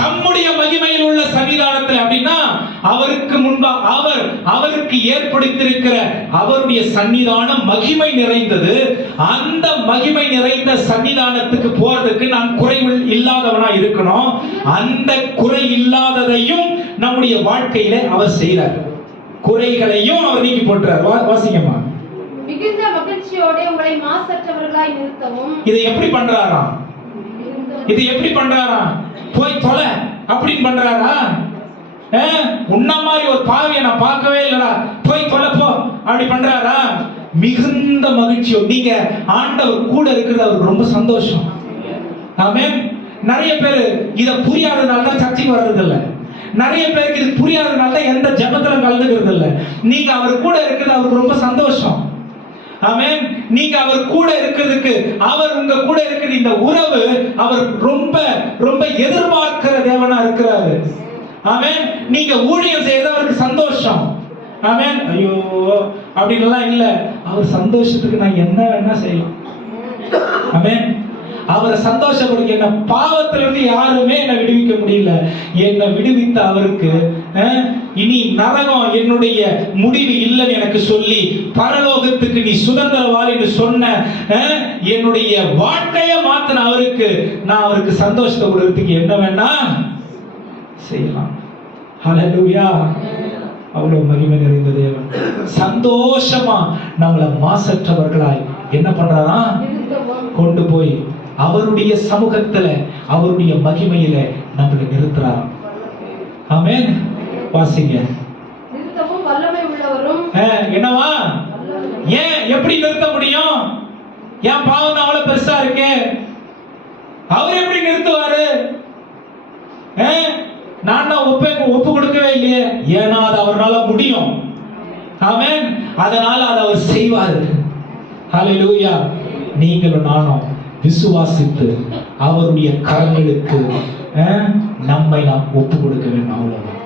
தம்முடைய மகிமையில் உள்ள சன்னிதானத்திலே, அப்படின்னா அவருக்கு முன்பா அவருக்கு ஏற்படுத்தியிருக்கிற அவருடைய சன்னிதானம் மகிமை நிறைந்தது. அந்த மகிமை நிறைந்த சன்னிதானத்துக்கு போறதுக்கு நான் குறைவு இல்லாதவனா இருக்கணும். அந்த குறை இல்லாததையும் நம்முடைய வாழ்க்கையில அவர் செய்கிறார். குறைகளையும் அவர் நீக்கி போட்டுறார். வாசிங்கம்மா. மிகுந்த மகிழ்ச்சியோட உங்களை மாசற்றவர்களாய் நிறுத்தவும். இதை எப்படி பண்றாராம்? இது எப்படி பண்றாராம்? போய் தொலை அப்படின்னு பண்றாரா? உன்ன மாதிரி ஒரு பாவியை நான் பார்க்கவே இல்லடா, போய் தொலை போ அப்படி பண்றாரா? மிகுந்த மகிழ்ச்சியோ. நீங்க ஆண்டவர் கூட இருக்கிறது அவருக்கு ரொம்ப சந்தோஷம். ஆமென். நிறைய பேர் இத புரியாதனால தான் சர்ச்சைக்கு வர்றது இல்ல. நிறைய பேருக்கு இது புரியாதனால தான் எந்த ஜெபத்துல கலந்துக்கிறது இல்ல. நீங்க அவர் கூட இருக்கிறது அவருக்கு ரொம்ப சந்தோஷம். ஆமென். நீங்க அவர் கூட இருக்கிறதுக்கு, அவர் உங்க கூட இருக்கிற இந்த உறவு அவர் ரொம்ப ரொம்ப எதிர்பார்க்கிற தேவனா இருக்கிறாரு. ஆமென். நீங்க ஊழியம் செய்யறது அவருக்கு சந்தோஷம். ஆமென். ஐயோ அப்படின்லாம் இல்ல, அவர் சந்தோஷத்துக்கு நான் என்ன வேணா செய்யலாம். ஆமென். அவரை சந்தோஷப்படுத்தி, என்ன பாவத்திலிருந்து யாருமே என்ன விடுவிக்க முடியல, என்ன விடுவித்த அவருக்கு இனி நரகம் என்னுடைய முடிவு இல்லைன்னு எனக்கு சொல்லி பரலோகத்துக்கு நீ சுதந்திரவாளின்னு சொன்ன என்னுடைய வாழ்க்கைய மாத்தின அவருக்கு நான் அவருக்கு சந்தோஷத்தை கொடுக்கிறதுக்கு என்ன வேணா செய்யலாம். ஹல்லேலூயா. அவ்வளவு மகிமை நிறைந்த தேவன் சந்தோஷமா நம்மளை மாசற்றவர்களாய் என்ன பண்றாரா கொண்டு போய் அவருடைய சமூகத்துல அவருடைய மகிமையில நம்மளை நிறுத்துறார். ஆமென். வாசிங்க. நிறுத்தவும் வல்லமை உள்ளவரும். என்னவா? ஏன் எப்படி நிறுத்த முடியும்? ஏன் பாவம் தான் அவ்வளவு பெருசா இருக்கு? அவர் எப்படி நிறுத்துவாரு? நான் தான் ஒப்பு கொடுக்கவே இல்லையே. ஏன்னா அது அவரால முடியும். ஆமென். அதனால அதை அவர் செய்வாரு. ஹல்லேலூயா. நீங்களும் நானும் விசுவாசித்து அவருடைய கரங்களுக்கு நம்மை நாம் ஒப்பு கொடுக்க வேண்டும். அவ்வளவுதான்.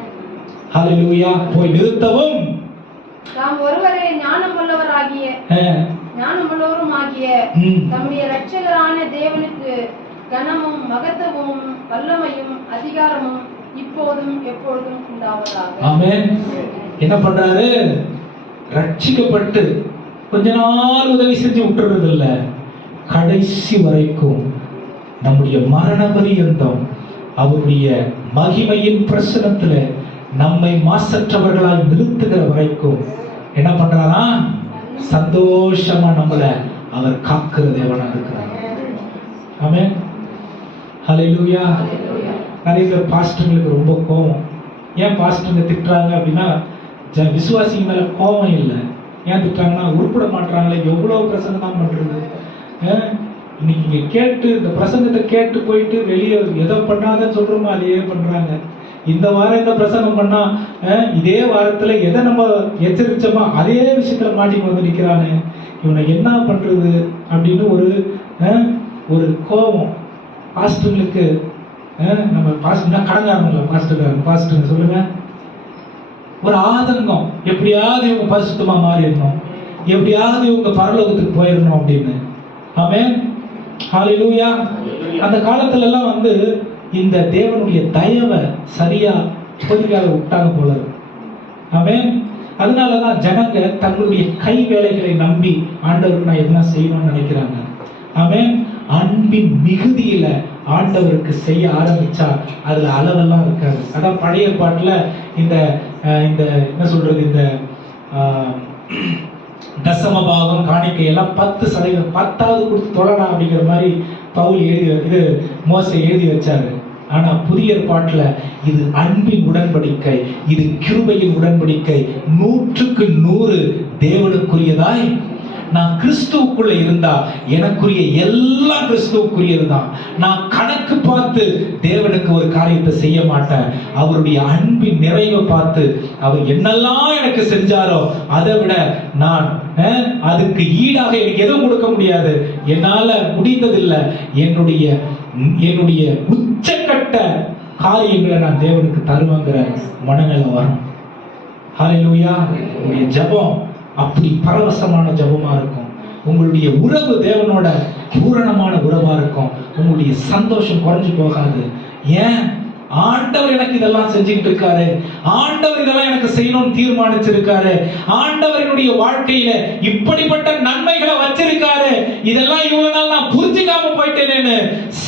ஹல்லேலூயா. போய் நிறுத்தவும் நாம் ஒருவரே ஞானமுள்ளவராகிய ஞானமுள்ளவருமாகிய தம்முடைய இரட்சகரான தேவனுக்கு கனமும் மகத்துவமும் வல்லமையும் அதிகாரமும் இப்போதும் எப்பொழுதும் உண்டாவதாக. ஆமென். என்ன பண்றாரு? ரட்சிக்கப்பட்டு கொஞ்ச நாள் உதவி செஞ்சு விட்டுறது இல்ல, கடைசி வரைக்கும் நம்முடைய மரண பரியந்தம் அவருடைய மகிமையின் பிரசனத்துல நம்மை மாசற்றவர்களாய் நிறுத்துகிற வரைக்கும் என்ன பண்றாரா? சந்தோஷமா நம்மளை அவர் காக்கிற தேவனா இருக்கிறார். ஆமென். ஹல்லேலூயா. நிறைய பேர் பாஸ்டர்களுக்கு ரொம்ப கோபம். ஏன் பாஸ்டருங்க திட்டுறாங்க அப்படின்னா விசுவாசிங்க மேல கோபம் இல்லை. ஏன் திட்டுறாங்கன்னா உருப்பட மாட்டாங்களே, எவ்வளவு பிரசங்கம் தான் பண்றது. இன்னைக்கு இங்க கேட்டு இந்த பிரசங்கத்தை கேட்டு போயிட்டு வெளியே எதை பண்ணாத சொல்றோமோ அதையே பண்றாங்க. இந்த வாரம் இந்த பிரசங்கம் பண்ணா இதே வாரத்துல எதை நம்ம எச்சரிச்சோமோ அதே விஷயத்துல மாட்டிக்கு வந்து நிக்கிறானே, இவனை என்ன பண்றது அப்படின்னு ஒரு கோபம் பாஸ்டர்களுக்கு. நம்ம பாஸ்டர் கடங்காரங்களா? பாஸ்டர் சொல்லுங்க. ஒரு ஆதங்கம், எப்படியாவது இவங்க பரிசுத்தமா மாறிடணும், எப்படியாவது இவங்க பரலோகத்துக்கு போயிடணும் அப்படின்னு. ஆமென். ஹல்லேலூயா. அந்த காலத்துல எல்லாம் இந்த தேவனுடைய தயவை சரியா பொதுக்காக விட்டாங்க போல. ஆமென். அதனாலதான் ஜனங்க தங்களுடைய கை வேலைகளை நம்பி ஆண்டவருக்கு நான் எதுனா செய்யணும்னு நினைக்கிறாங்க. ஆமென். அன்பின் மிகுதியில ஆண்டவருக்கு செய்ய ஆரம்பிச்சா அதுல அளவெல்லாம் இருக்காது. அதான் பழைய பாட்டுல இந்த என்ன சொல்றது, இந்த தசம பாகம் காணிக்கை எல்லாம் 10% 10வது கொடுத்து தொழலாம் அப்படிங்கிற மாதிரி பவுல் மோசே எழுதி வச்சாரு. ஆனா புதிய பாட்டுல இது அன்பின் உடன்படிக்கை, இது கிருபையின் உடன்படிக்கை, 100க்கு 100 தேவனுக்குரியதாய். நான் கிறிஸ்துவுக்குள்ள இருந்தா எனக்குரிய எல்லாம் கிறிஸ்துவுக்குரியதுதான். நான் கணக்கு பார்த்து தேவனுக்கு ஒரு காரியத்தை செய்ய மாட்டேன். அவருடைய அன்பின் நிறைவை பார்த்து அவர் என்னெல்லாம் எனக்கு செஞ்சாரோ அதை விட நான் அதுக்கு ஈடாக எனக்கு எதுவும் கொடுக்க முடியாது, என்னால முடிந்ததில்லை. என்னுடைய உச்சக்கட்ட காரியங்களை நான் தேவனுக்கு தருவாங்கிற மனநிலை வரும். ஹல்லேலூயா. உங்களுடைய ஜெபம் அப்படி பரவசமான ஜெபமா இருக்கும். உங்களுடைய உறவு தேவனோட பூரணமான உறவா இருக்கும். உங்களுடைய சந்தோஷம் குறைஞ்சு போகாது. ஏன்? ஆண்டவர் எனக்கு இதெல்லாம் செஞ்சுக்கிட்டு இருக்காரு, ஆண்டவர் இதெல்லாம் எனக்கு செய்யணும்னு தீர்மானிச்சிருக்காரு, ஆண்டவர் என்னுடைய வாழ்க்கையில இப்படிப்பட்ட நன்மைகளை வச்சிருக்காரு, இதெல்லாம் இவ்வளவு நாள் நான் புரிஞ்சுக்காம போயிட்டேனேன்னு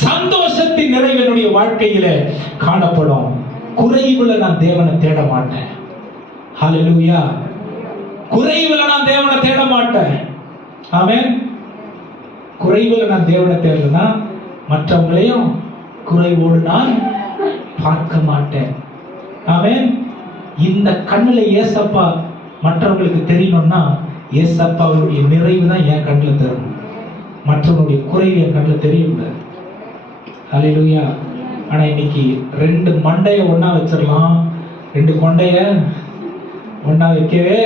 சந்தோஷத்தின் நிறைவு என்னுடைய வாழ்க்கையில காணப்படும். குறைவுல நான் தேவனை தேட மாட்டேன். ஹல்லேலூயா. குறைவுல நான் தேவனை தேட மாட்டேன். ஆமென். குறைவுல நான் தேவனை தேடுனா மற்றவங்களையும் குறைவோடு நான் பார்க்க மாட்டேன். ஆமென். இந்த கண்ணுல ஏசப்பா மற்றவங்களுக்கு தெரியணும்னா ஏசப்பாவுடைய நிறைவு தான் என் கண்ணுல தெரியணும். மற்றவங்களுடைய குறைவு என் கண்ணுல தெரியக்கூடாது. ஹல்லேலூயா. ஆனா இன்னைக்கு 2 மண்டைய ஒண்ணா வச்சிடலாம், 2 கொண்டைய ஒண்ணா வைக்கவே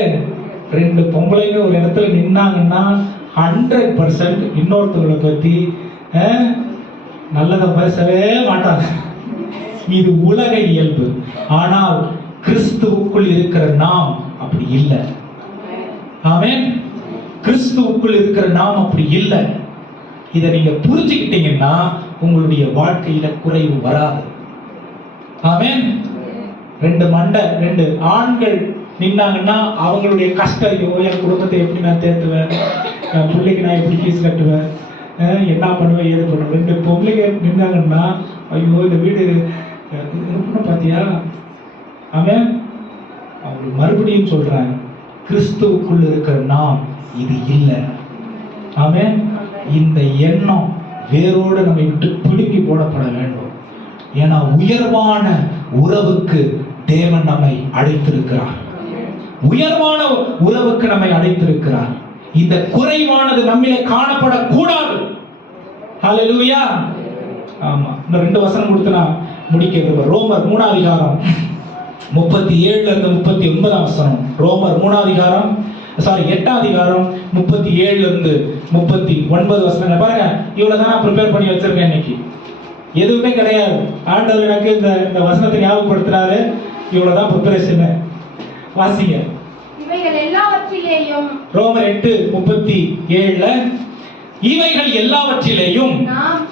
2 பொம்பளைங்க ஒரு இடத்துல நின்னாங்கன்னா 100% இன்னொருத்தவங்களை பத்தி நல்லதை பேசவே மாட்டாங்க. இது உலக இயல்பு. ஆனால் கிறிஸ்துவுக்குள் இருக்கிற நாம் அப்படி இல்லை. ஆமென். கிறிஸ்துவுக்குள் இருக்கிற நாம் அப்படி இல்லை. இதை நீங்க புரிஞ்சுக்கிட்டீங்கன்னா உங்களுடைய வாழ்க்கையில குறைவு வராது. ஆமென். 2 மண்டை 2 ஆண்கள் நின்னாங்கன்னா அவங்களுடைய கஷ்டம், ஐயோ என் குடும்பத்தை எப்படி நான் தேத்துவேன், என் பிள்ளைக்கு நான் எப்படி ஃபீஸ் கட்டுவேன், என்ன பண்ணுவேன், ஏது பண்ணுவேன். 2 பொம்பளைங்க நின்னாங்கன்னா ஐயோ இந்த வீடு பார்த்தியா. ஆமென். அவங்களுக்கு மறுபடியும் சொல்றேன், கிறிஸ்துவுக்குள் இருக்கிற நாம் இது இல்லை. ஆமென். இந்த எண்ணம் வேரோடு நம்மை விட்டு பிடுங்கி போடப்பட வேண்டும். ஏன்னா உயர்வான உறவுக்கு தேவன் நம்மை அழைத்திருக்கிறார். உயர்வான உறவுக்கு நம்மை அழைத்திருக்கிறார். இந்த குறைவானது நம்மிலே காணப்படக்கூடாது. ஹல்லேலூயா. ஆமா, இந்த 2 வசனம் கொடுத்து நான் முடிக்கிறது. ரோமர் 3ஆம் அதிகாரம் 37 இருந்து 39 வசனம். ரோமர் 3ஆம் அதிகாரம் 8ஆம் அதிகாரம் 37 இருந்து 39 வசனங்கள் பாருங்க. இவ்வளவுதான் நான் ப்ரிப்பேர் பண்ணி வச்சிருக்கேன். இன்னைக்கு எதுவுமே கிடையாது. ஆண்டவர் எனக்கு இந்த வசனத்தை ஞாபகப்படுத்துறாரு. இவ்வளவுதான் ப்ரிப்பரேஷன். வாசிங்க. இவைகள் எல்லாவற்றிலேயும் ரோமர் 8:37 இவைகள் எல்லாவற்றிலேயும் நாம்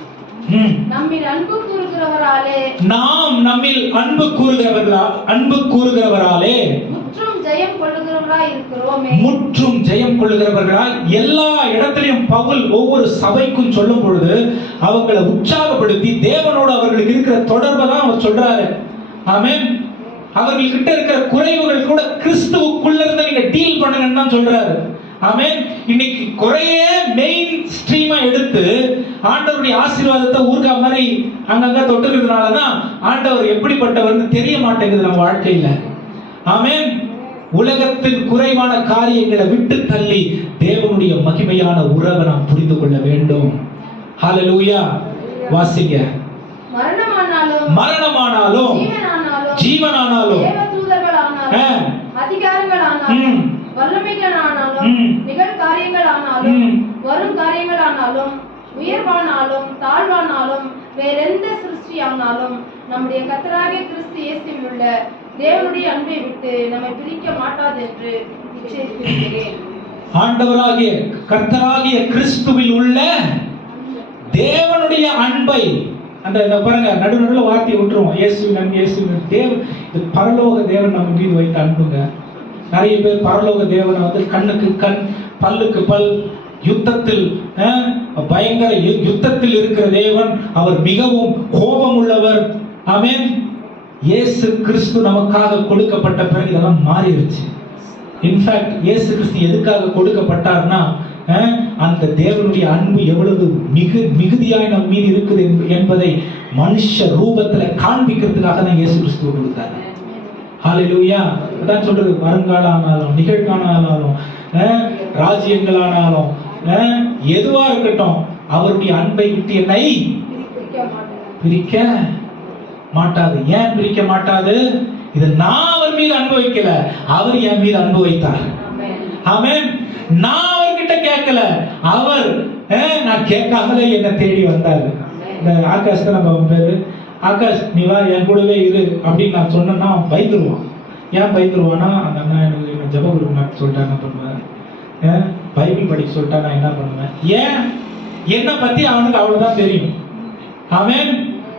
நம்மில் அன்பு கூறுகிறவராலே முற்றும் ஜெயம் கொள்ளுகிறவர்களாய் எல்லா இடத்திலும் பவுல் ஒவ்வொரு சபைக்கும் சொல்லும் பொழுது அவங்களை உற்சாகப்படுத்தி தேவனோடு அவர்களுக்கு இருக்கிற தொடர்பை தான் அவர் சொல்றாரு. ஆமென். அவர்கள்கிட்ட இருக்கிற குறைவுகள் கூட கிறிஸ்துவுக்குள்ள இருந்து நீங்க டீல் பண்ணுங்கன்னு தான் சொல்றாரு. ஆமென். இன்னைக்கு குறைய மெயின் ஸ்ட்ரீமா எடுத்து ஆண்டவருடைய ஆசீர்வாதத்தை ஊர்கா மாதிரி அங்கங்க தொட்டுக்கிறதுனால தான் ஆண்டவர் எப்படிப்பட்டவர்னு தெரிய மாட்டேங்குது நம்ம வாழ்க்கையில. ஆமென். உலகத்தின் குறைவான காரியங்களை விட்டு தள்ளி தேவனுடைய மகிமையான உறவை நாம் புரிந்து கொள்ள வேண்டும். ஹல்லேலூயா. வாசிங்க. மரணமானாலும் ஜீவனானாலும் அதிகாரங்களானாலும் வல்லமைகளானாலும் நிகழ்காரியங்களானாலும் வரும் காரியங்களானாலும் உயர்வானாலும் தாழ்வானாலும் வேறெந்த சிருஷ்டியானாலும் நம்முடைய கர்த்தராகிய கிறிஸ்து இயேசுவில் உள்ள தேவனுடைய அன்பை விட்டு நம்மை பிரிக்க மாட்டாது என்று நிச்சயிக்கிறேன். ஆண்டவராகிய கர்த்தராகிய கிறிஸ்துவில் உள்ள தேவனுடைய அன்பை, அந்த பாருங்க நடுநடுல வார்த்தையை விட்டுருவோம். இயேசுவின் அன்பு, இயேசுவின் தேவன், இது பரலோக தேவன் நம்ம மீது வைத்த அன்புங்க. நிறைய பேர் பரலோக தேவனை வந்து கண்ணுக்கு கண் பல்லுக்கு பல் யுத்தத்தில் பயங்கர யுத்தத்தில் இருக்கிற தேவன், அவர் மிகவும் கோபம் உள்ளவர். ஆமென். இயேசு கிறிஸ்து நமக்காக கொடுக்கப்பட்ட பிறகு இதெல்லாம் மாறிடுச்சு. இன்ஃபேக்ட் இயேசு கிறிஸ்து எதுக்காக கொடுக்கப்பட்டார்னா அந்த தேவனுடைய அன்பு எவ்வளவு மிகுதியாய் நம் மீது இருக்குது என்பதை மனுஷ ரூபத்துல காண்பிக்கிறதுக்காக தான் இயேசு கிறிஸ்து கொடுத்தார். ஹல்லேலூயா. அதான் சொல்றது, வருங்கால ஆனாலும் நிகழ்காலம் ராஜ்யங்களானாலும் எதுவா இருக்கட்டும் அவருடைய அன்பை விட்டு என்னை பிரிக்க மாட்டாது. ஏன் பிரிக்க மாட்டாது? இது நான் அவர் மீது அன்பு வைக்கல, அவர் என் மீது அன்பு வைத்தார். ஆமென். நான் அவர்கிட்ட கேட்கல, அவர் நான் கேட்காமலே என்ன தேடி வந்தாரு. இந்த ஆகாஷ் தான் நம்ம பேரு. ஆகாஷ் நீ வா என் கூடவே இரு அப்படின்னு நான் சொன்னேன்னா அவன் பயந்துருவான். ஏன் பயந்துருவானா, அந்த அண்ணா எனக்கு ஜெப குரு சொல்லிட்டா என்ன பண்ணுவேன், பைபிள் படிக்க சொல்லிட்டா நான் என்ன பண்ணுவேன். ஏன் என்னை பத்தி அவனுக்கு அவ்வளவுதான் தெரியும். ஆமென்.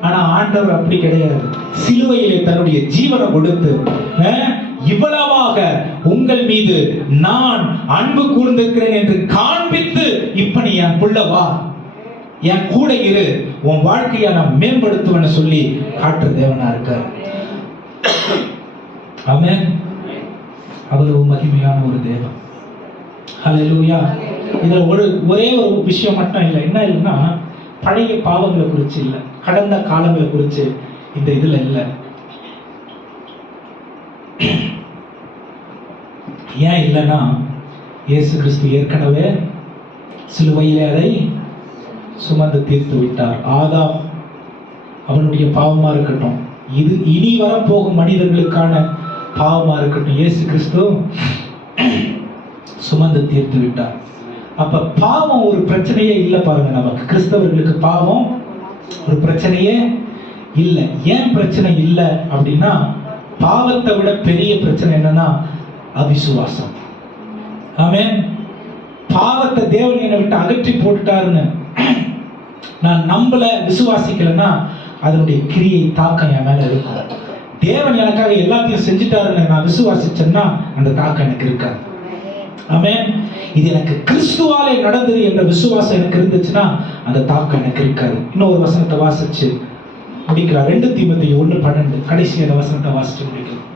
ஆனா ஆண்டவர் அப்படி கிடையாது. சிலுவையிலே தன்னுடைய ஜீவனை கொடுத்து இவ்வளவாக உங்கள் மீது நான் அன்பு கூர்ந்திருக்கிறேன் என்று காண்பித்து, இப்ப நீ என் புள்ள வா, என் கூட இரு, உன் வாழ்க்கையை நான் மேம்படுத்துவேன்னு சொல்லி காட்டுற தேவனா இருக்கார். ஆமென். அவ்வளவு மகிமையான ஒரு தேவன். ஹல்லேலூயா. இதுல ஒரே ஒரு விஷயம் மட்டும் இல்லை. என்ன இல்லைன்னா, பழைய பாவங்களை குறிச்சு இல்லை, கடந்த காலங்களை குறிச்சு இந்த இதுல இல்லை. ஏன் இல்லைன்னா, இயேசு கிறிஸ்து ஏற்கனவே சிலுவையிலே அதை சுமந்து தீர்த்து விட்டார். ஆதாம் அவனுடைய பாவமா இருக்கட்டும், இது இனி வரப்போகும் மனிதர்களுக்கான பாவமா இருக்கட்டும், இயேசு கிறிஸ்து சுமந்து தீர்த்து விட்டார். அப்ப பாவம் ஒரு பிரச்சனையே இல்லை பாருங்க. நமக்கு கிறிஸ்தவர்களுக்கு பாவம் ஒரு பிரச்சனையே இல்லை. ஏன் பிரச்சனை இல்லை அப்படின்னா, பாவத்தை விட பெரிய பிரச்சனை என்னன்னா அவிசுவாசம். ஆமென். பாவத்தை தேவன் என்னை விட்டு அகற்றி போட்டுட்டாருன்னு நான் நம்பல, விசுவாசிக்கலன்னா அதனுடைய கிரியை தாக்கம் என் மேல இருக்கும். தேவன் எனக்காக எல்லாத்தையும் செஞ்சுட்டாருன்னு நான் விசுவாசிச்சேன்னா அந்த தாக்கம் எனக்கு இருக்காது. ஆமென். இது எனக்கு கிறிஸ்துவாலே நடந்தது என்ற விசுவாசம் எனக்கு இருந்துச்சுன்னா அந்த தாக்கம் எனக்கு இருக்காது. இன்னொரு வசனத்தை வாசிச்சு முடிக்கலாம். 2 தீமோத்தேயு 1:12 கடைசி அந்த வசனத்தை வாசிச்சு முடிக்கலாம்.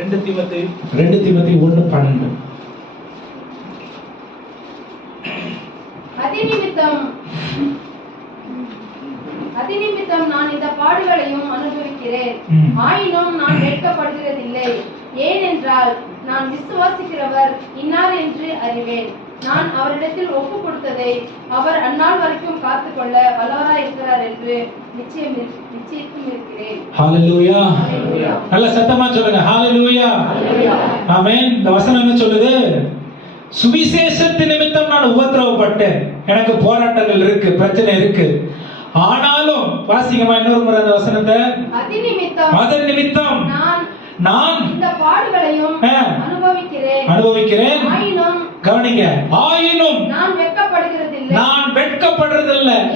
2 தீமோத்தேயு 1:12. அதிநிமித்தம் நான் இந்த பாடுகளையும் அனுபவிக்கிறேன், ஆயினும் நான் வெட்கப்படுகிறதில்லை. ஏனென்றால் நான் விசுவாசிக்கிறவர் இன்னார் என்று அறிவேன். நான் அவரிடத்தில் ஒப்பு கொடுத்ததை அவர் அந்நாள் வரைக்கும் காத்துக்கொள்ள வல்லவராய் இருக்கிறார் என்று நிச்சயித்தும் இருக்கிறேன். ஹalleluya. நல்ல சத்தமா சொல்லுங்க ஹalleluya. ஆமென். இந்த வசனம் என்ன சொல்லுது? சுவிசேஷத்தின் நிமித்தம் நான் உபத்திரவப்பட்டேன், எனக்கு போராட்டங்கள் இருக்கு, பிரச்சனை இருக்கு. ஆனாலும் வாசிங்கமா இன்னொரு முறை அந்த வசனத்தை. அதன் நிமித்தம் நான் இந்த பாடுகளையும் அனுபவிக்கிறேன். கவனிங்க, ஆயினும் நான் வெட்கப்படுறதில்லை.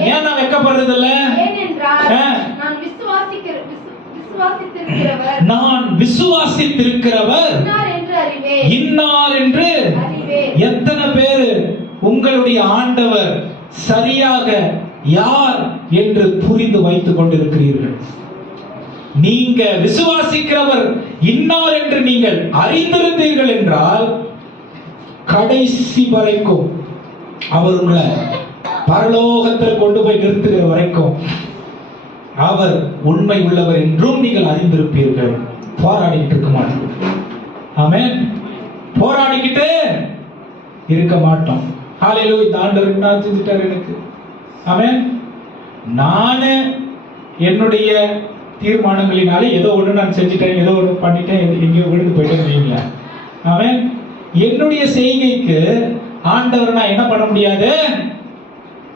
ஏன் நான் வெட்கப்படுறதில்லை? நான் விசுவாசித்திருக்கிறவர் இன்னார் என்று. எத்தனை பேரு உங்களுடைய ஆண்டவர் சரியாக யார் என்று புரிந்து வைத்துக் கொண்டிருக்கிறீர்கள்? நீங்க விசுவாசிக்கிறவர் இன்னார் என்று நீங்கள் அறிந்திருந்தீர்கள் என்றால் கடைசி வரைக்கும் அவர் உங்களை பரலோகத்தில் கொண்டு போய் நிறுத்துகிற வரைக்கும் அவர் உண்மை உள்ளவர் என்றும் நீங்கள் அறிந்திருப்பீர்கள். போராடிக்கிட்டு இருக்க மாட்டோம். ஆமென். போராடிக்கிட்டு இருக்க மாட்டோம். ஹalleluya. இந்த ஆண்டவர் நான் செஞ்சிட்டார் எனக்கு. ஆமென். நானே என்னுடைய தீர்மானங்களினாலே ஏதோ ஒன்று நான் செஞ்சுட்டேன், ஏதோ ஒன்று பண்ணிட்டேன், எங்கேயோ விழுந்து போயிட்டேன்னு வைங்களேன். ஆமென். என்னுடைய செய்கைக்கு ஆண்டவர் நான் என்ன பண்ண முடியாது?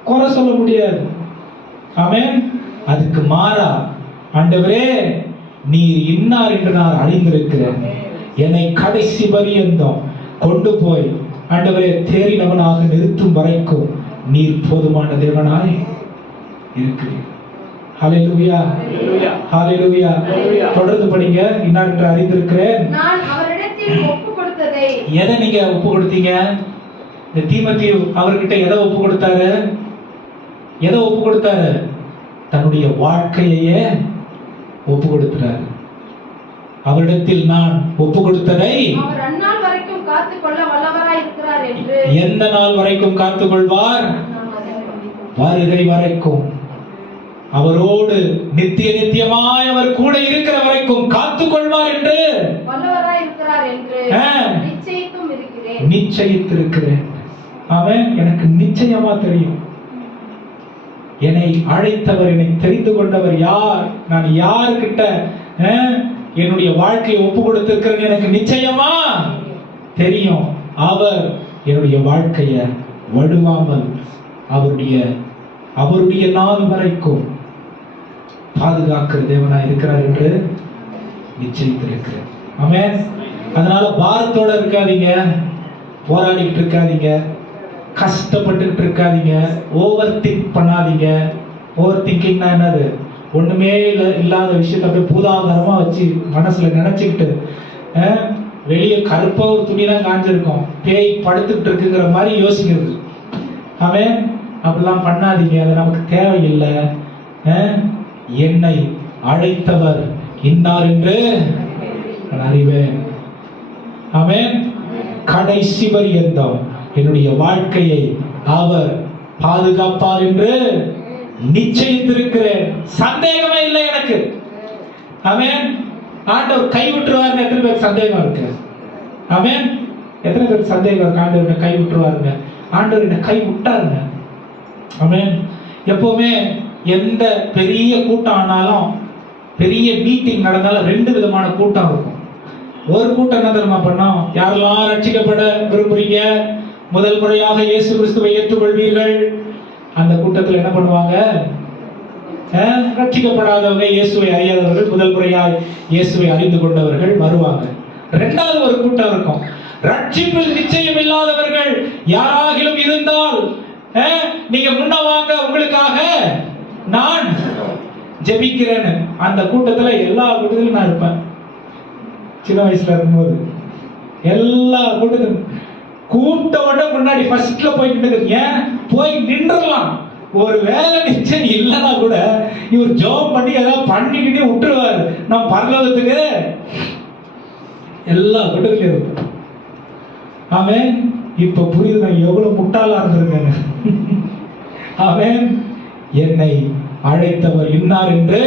குறை சொல்ல முடியாது. ஆமென். அதுக்கு மாறா, ஆண்டவரே நீர் இன்னார் என்று நான் அறிந்திருக்கிறேன், என்னை கடைசி பரியந்தம் கொண்டு போய் ஆண்டவரே தேறினவனாக நிறுத்தும் வரைக்கும் நீர் போதுமான தேவனாய் இருக்கிறீர். ஹalleluya. ஹalleluya. தொடர்ந்து படிங்க. இன்னார் என்று அறிந்திருக்கிறேன். நான் அவரிடத்தில் ஒப்பு கொடுத்ததை. எதை நீங்க ஒப்பு கொடுத்தீங்க? இந்த தீமோத்தேயு அவர்கிட்ட எதை ஒப்பு கொடுத்தாரு? எதை ஒப்பு கொடுத்தாரு? தன்னுடைய வாழ்க்கையே ஒப்பு கொடுத்தாரு. அவரிடத்தில் நான் ஒப்பு கொடுத்ததை அவர் அந்நாள் வரைக்கும் காத்துக்கொள்ள வல்லவராய் இருக்கிறார் என்று. எந்த நாள் வரைக்கும் காத்துக்கொள்வார்? வருகை வரைக்கும். அவரோடு நித்திய நித்தியமாய் அவர் கூட இருக்கிற வரைக்கும் காத்துக்கொள்வார் என்று வல்லவராய் இருக்கிறார் என்று நிச்சயித்திருக்கிறேன். அவன் எனக்கு நிச்சயமா தெரியும். என்னை அழைத்தவர், என்னை தெரிந்து கொண்டவர் யார், நான் யாருக்கிட்ட என்னுடைய வாழ்க்கையை ஒப்பு கொடுத்திருக்கிறேன் எனக்கு நிச்சயமா தெரியும். அவர் என்னுடைய வாழ்க்கைய வடுவாமல் அவருடைய நாள் வரைக்கும் பாதுகாக்கிற தேவனாய் இருக்கிறார் என்று நிச்சயித்திருக்கிறேன். ஆமென். அதனால பாரத்தோட இருக்காதீங்க, போராடிட்டு இருக்காதீங்க, கஷ்டப்பட்டுக்கிட்டு இருக்காதீங்க, ஓவர் திங்க் பண்ணாதீங்க. ஓவர் திங்கிங்னா என்னது? ஒண்ணுமே இல்லாத விஷயத்தை அப்படியே பூதாகரமா வச்சு மனசுல நினைச்சுக்கிட்டு, வெளியே கருப்பா ஒரு துணி தான் காஞ்சிருக்கும், பேய் படுத்துக்கிட்டு இருக்குங்கிற மாதிரி யோசிக்கிறது. ஆமென். அப்படிலாம் பண்ணாதீங்க, அது நமக்கு தேவையில்லை. என்னை அழைத்தவர் இன்னார் என்று நான் அறிவேன். ஆமென். கடைசி பரியந்தம் என்னுடைய வாழ்க்கையை அவர் பாதுகாப்பார் என்று நிச்சயித்திருக்கிறேன். சந்தேகமே இல்லை எனக்கு. ஆமென். ஆண்டவர் கைவிட்டுருவார் எத்தனை பேருக்கு சந்தேகம் இருக்கு? ஆமென். எத்தனை பேர் சந்தேகம் ஆண்டவர் என்னை கை விட்டுருவாருங்க? ஆண்டவர் என்னை கை விட்டாருங்க. ஆமென். எப்பவுமே எந்த பெரிய கூட்டம் ஆனாலும், பெரிய மீட்டிங் நடந்தாலும் 2 விதமான கூட்டம் இருக்கும். ஒரு கூட்டம் என்ன தெரியுமா பண்ணோம்? யாரெல்லாம் ரட்சிக்கப்பட விரும்புறீங்க, முதல் முறையாக இயேசு கிறிஸ்துவை ஏற்றுக்கொள்வீர்கள், அந்த கூட்டத்தில் என்ன பண்ணுவாங்க? ரட்சிக்கப்படாதவங்க, இயேசுவை அறியாதவர்கள், முதல் முறையாக இயேசுவை அறிந்து கொண்டவர்கள் வருவாங்க. 2வது ஒரு கூட்டம் இருக்கும், ரட்சிப்பில் நிச்சயம் இல்லாதவர்கள் யாராகிலும் இருந்தால் நீங்க முன்ன வாங்க, உங்களுக்காக நான் ஜெபிக்கிறேன்னு. அந்த கூட்டத்துல எல்லா கூட்டத்திலும் நான் இருப்பேன். சின்ன வயசுல இருக்கும்போது எல்லா கூட்டத்திலும் கூட்டோட முன்னாடி ஃபர்ஸ்ட்ல போய் நின்றுங்க. போய் நின்றுலாம். ஒரு வேலை நிச்சயம் இல்லைன்னா கூட இவர் ஜெபம் பண்ணி ஏதாவது பண்ணிக்கிட்டே விட்டுருவாரு, நம்ம பரலோகத்துக்கு. எல்லா கூட்டத்திலும் இருக்கும். ஆமென். இப்ப புரியுது நான் எவ்வளவு முட்டாளா இருந்திருக்கேன். ஆமென். என்னை அழைத்தவர் இன்னார் என்று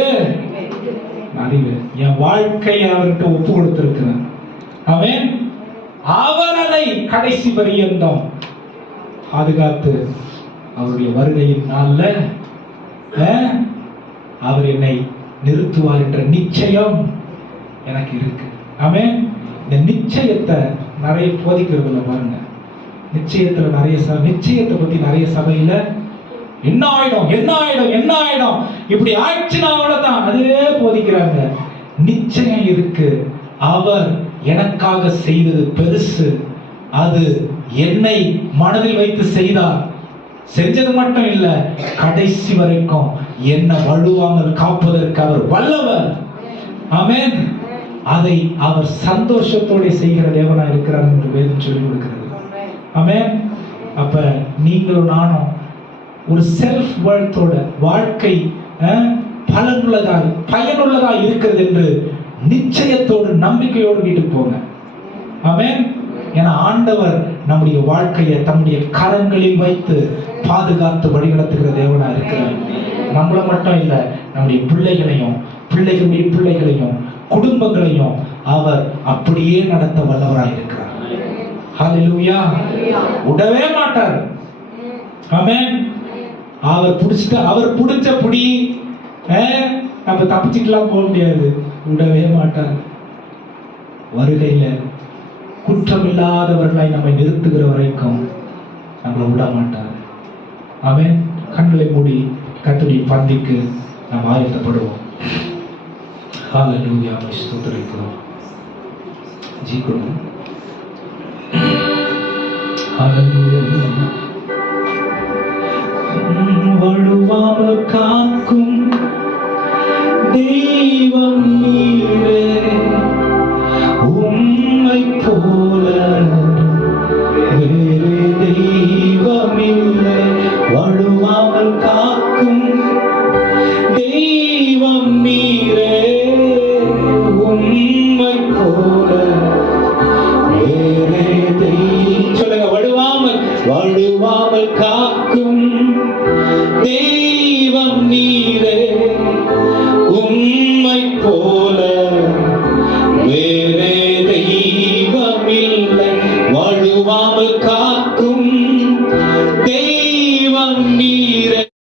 அறிவு. என் வாழ்க்கையை அவர்கிட்ட ஒப்பு கொடுத்திருக்கிறேன். ஆமென். அவர் அதை கடைசி பரியந்தம் பாதுகாத்து அவருடைய வருகையின் நாள்ல அவர் என்னை நிறுத்துவார் என்ற நிச்சயம் எனக்கு இருக்கு. ஆமென். இந்த நிச்சயத்தை நிறைய போதிக்கிறதுல பாருங்க. நிச்சயத்துல நிறைய நிச்சயத்தை பத்தி நிறைய சபையில என்ன ஆயிடும் என்ன ஆயிடும் என்ன ஆயிடும், இப்படி ஆயிடுச்சுன்னா அவ்வளவுதான், அதுவே போதிக்கிறாங்க. நிச்சயம் இருக்கு. அவர் எனக்காக செய்தது பெருசு. அது என்னை மனதில் வைத்து செய்தார். செஞ்சது மட்டும் இல்ல, கடைசி வரைக்கும் என்ன வழுவாமல் காப்பதற்கு அவர் வல்லவர். ஆமென். அதை அவர் சந்தோஷத்தோட செய்கிற தேவனா இருக்கிறார் என்று வேதம் சொல்லிக் கொடுக்கிறது. ஆமென். அப்ப நீங்களும் நானும் ஒரு செல்ஃப் வர்த்தோட வாழ்க்கை பயனுள்ளதா இருக்கிறது என்று நிச்சயத்தோடு நம்பிக்கையோடு வீட்டுக்கு போங்க. ஆமென். ஏன்னா ஆண்டவர் நம்முடைய வாழ்க்கையை தம்முடைய கரங்களில் வைத்து பாதுகாத்து வழிநடத்துகிற தேவனா இருக்கிறார். நம்மள மட்டும் இல்ல, நம்முடைய பிள்ளைகளையும் பிள்ளைகளுடைய பிள்ளைகளையும் குடும்பங்களையும் அவர் அப்படியே நடத்த வல்லவராய் இருக்கிறார். ஹல்லேலூயா. விடவே மாட்டார். ஆமென். அவர் பிடிச்ச புடி நம்ம தப்பிச்சுக்கலாம் போக முடியாது. விடவே மாட்டார். வருகையில குற்றமில்லாதவர்களாய் நம்மை நிறுத்துகிற வரைக்கும் நம்மளை விட மாட்டார். ஆமென். கண்களை மூடி கர்த்தருடைய பந்திக்கு நாம் ஆயத்தப்படுவோம். ஹல்லேலூயா. ஸ்தோத்திரிக்கிறோம். ஜீக்குறோம். ஹல்லேலூயா. வழுவாமல் காக்கும் தெய்வம் நீரே, உம்மை போல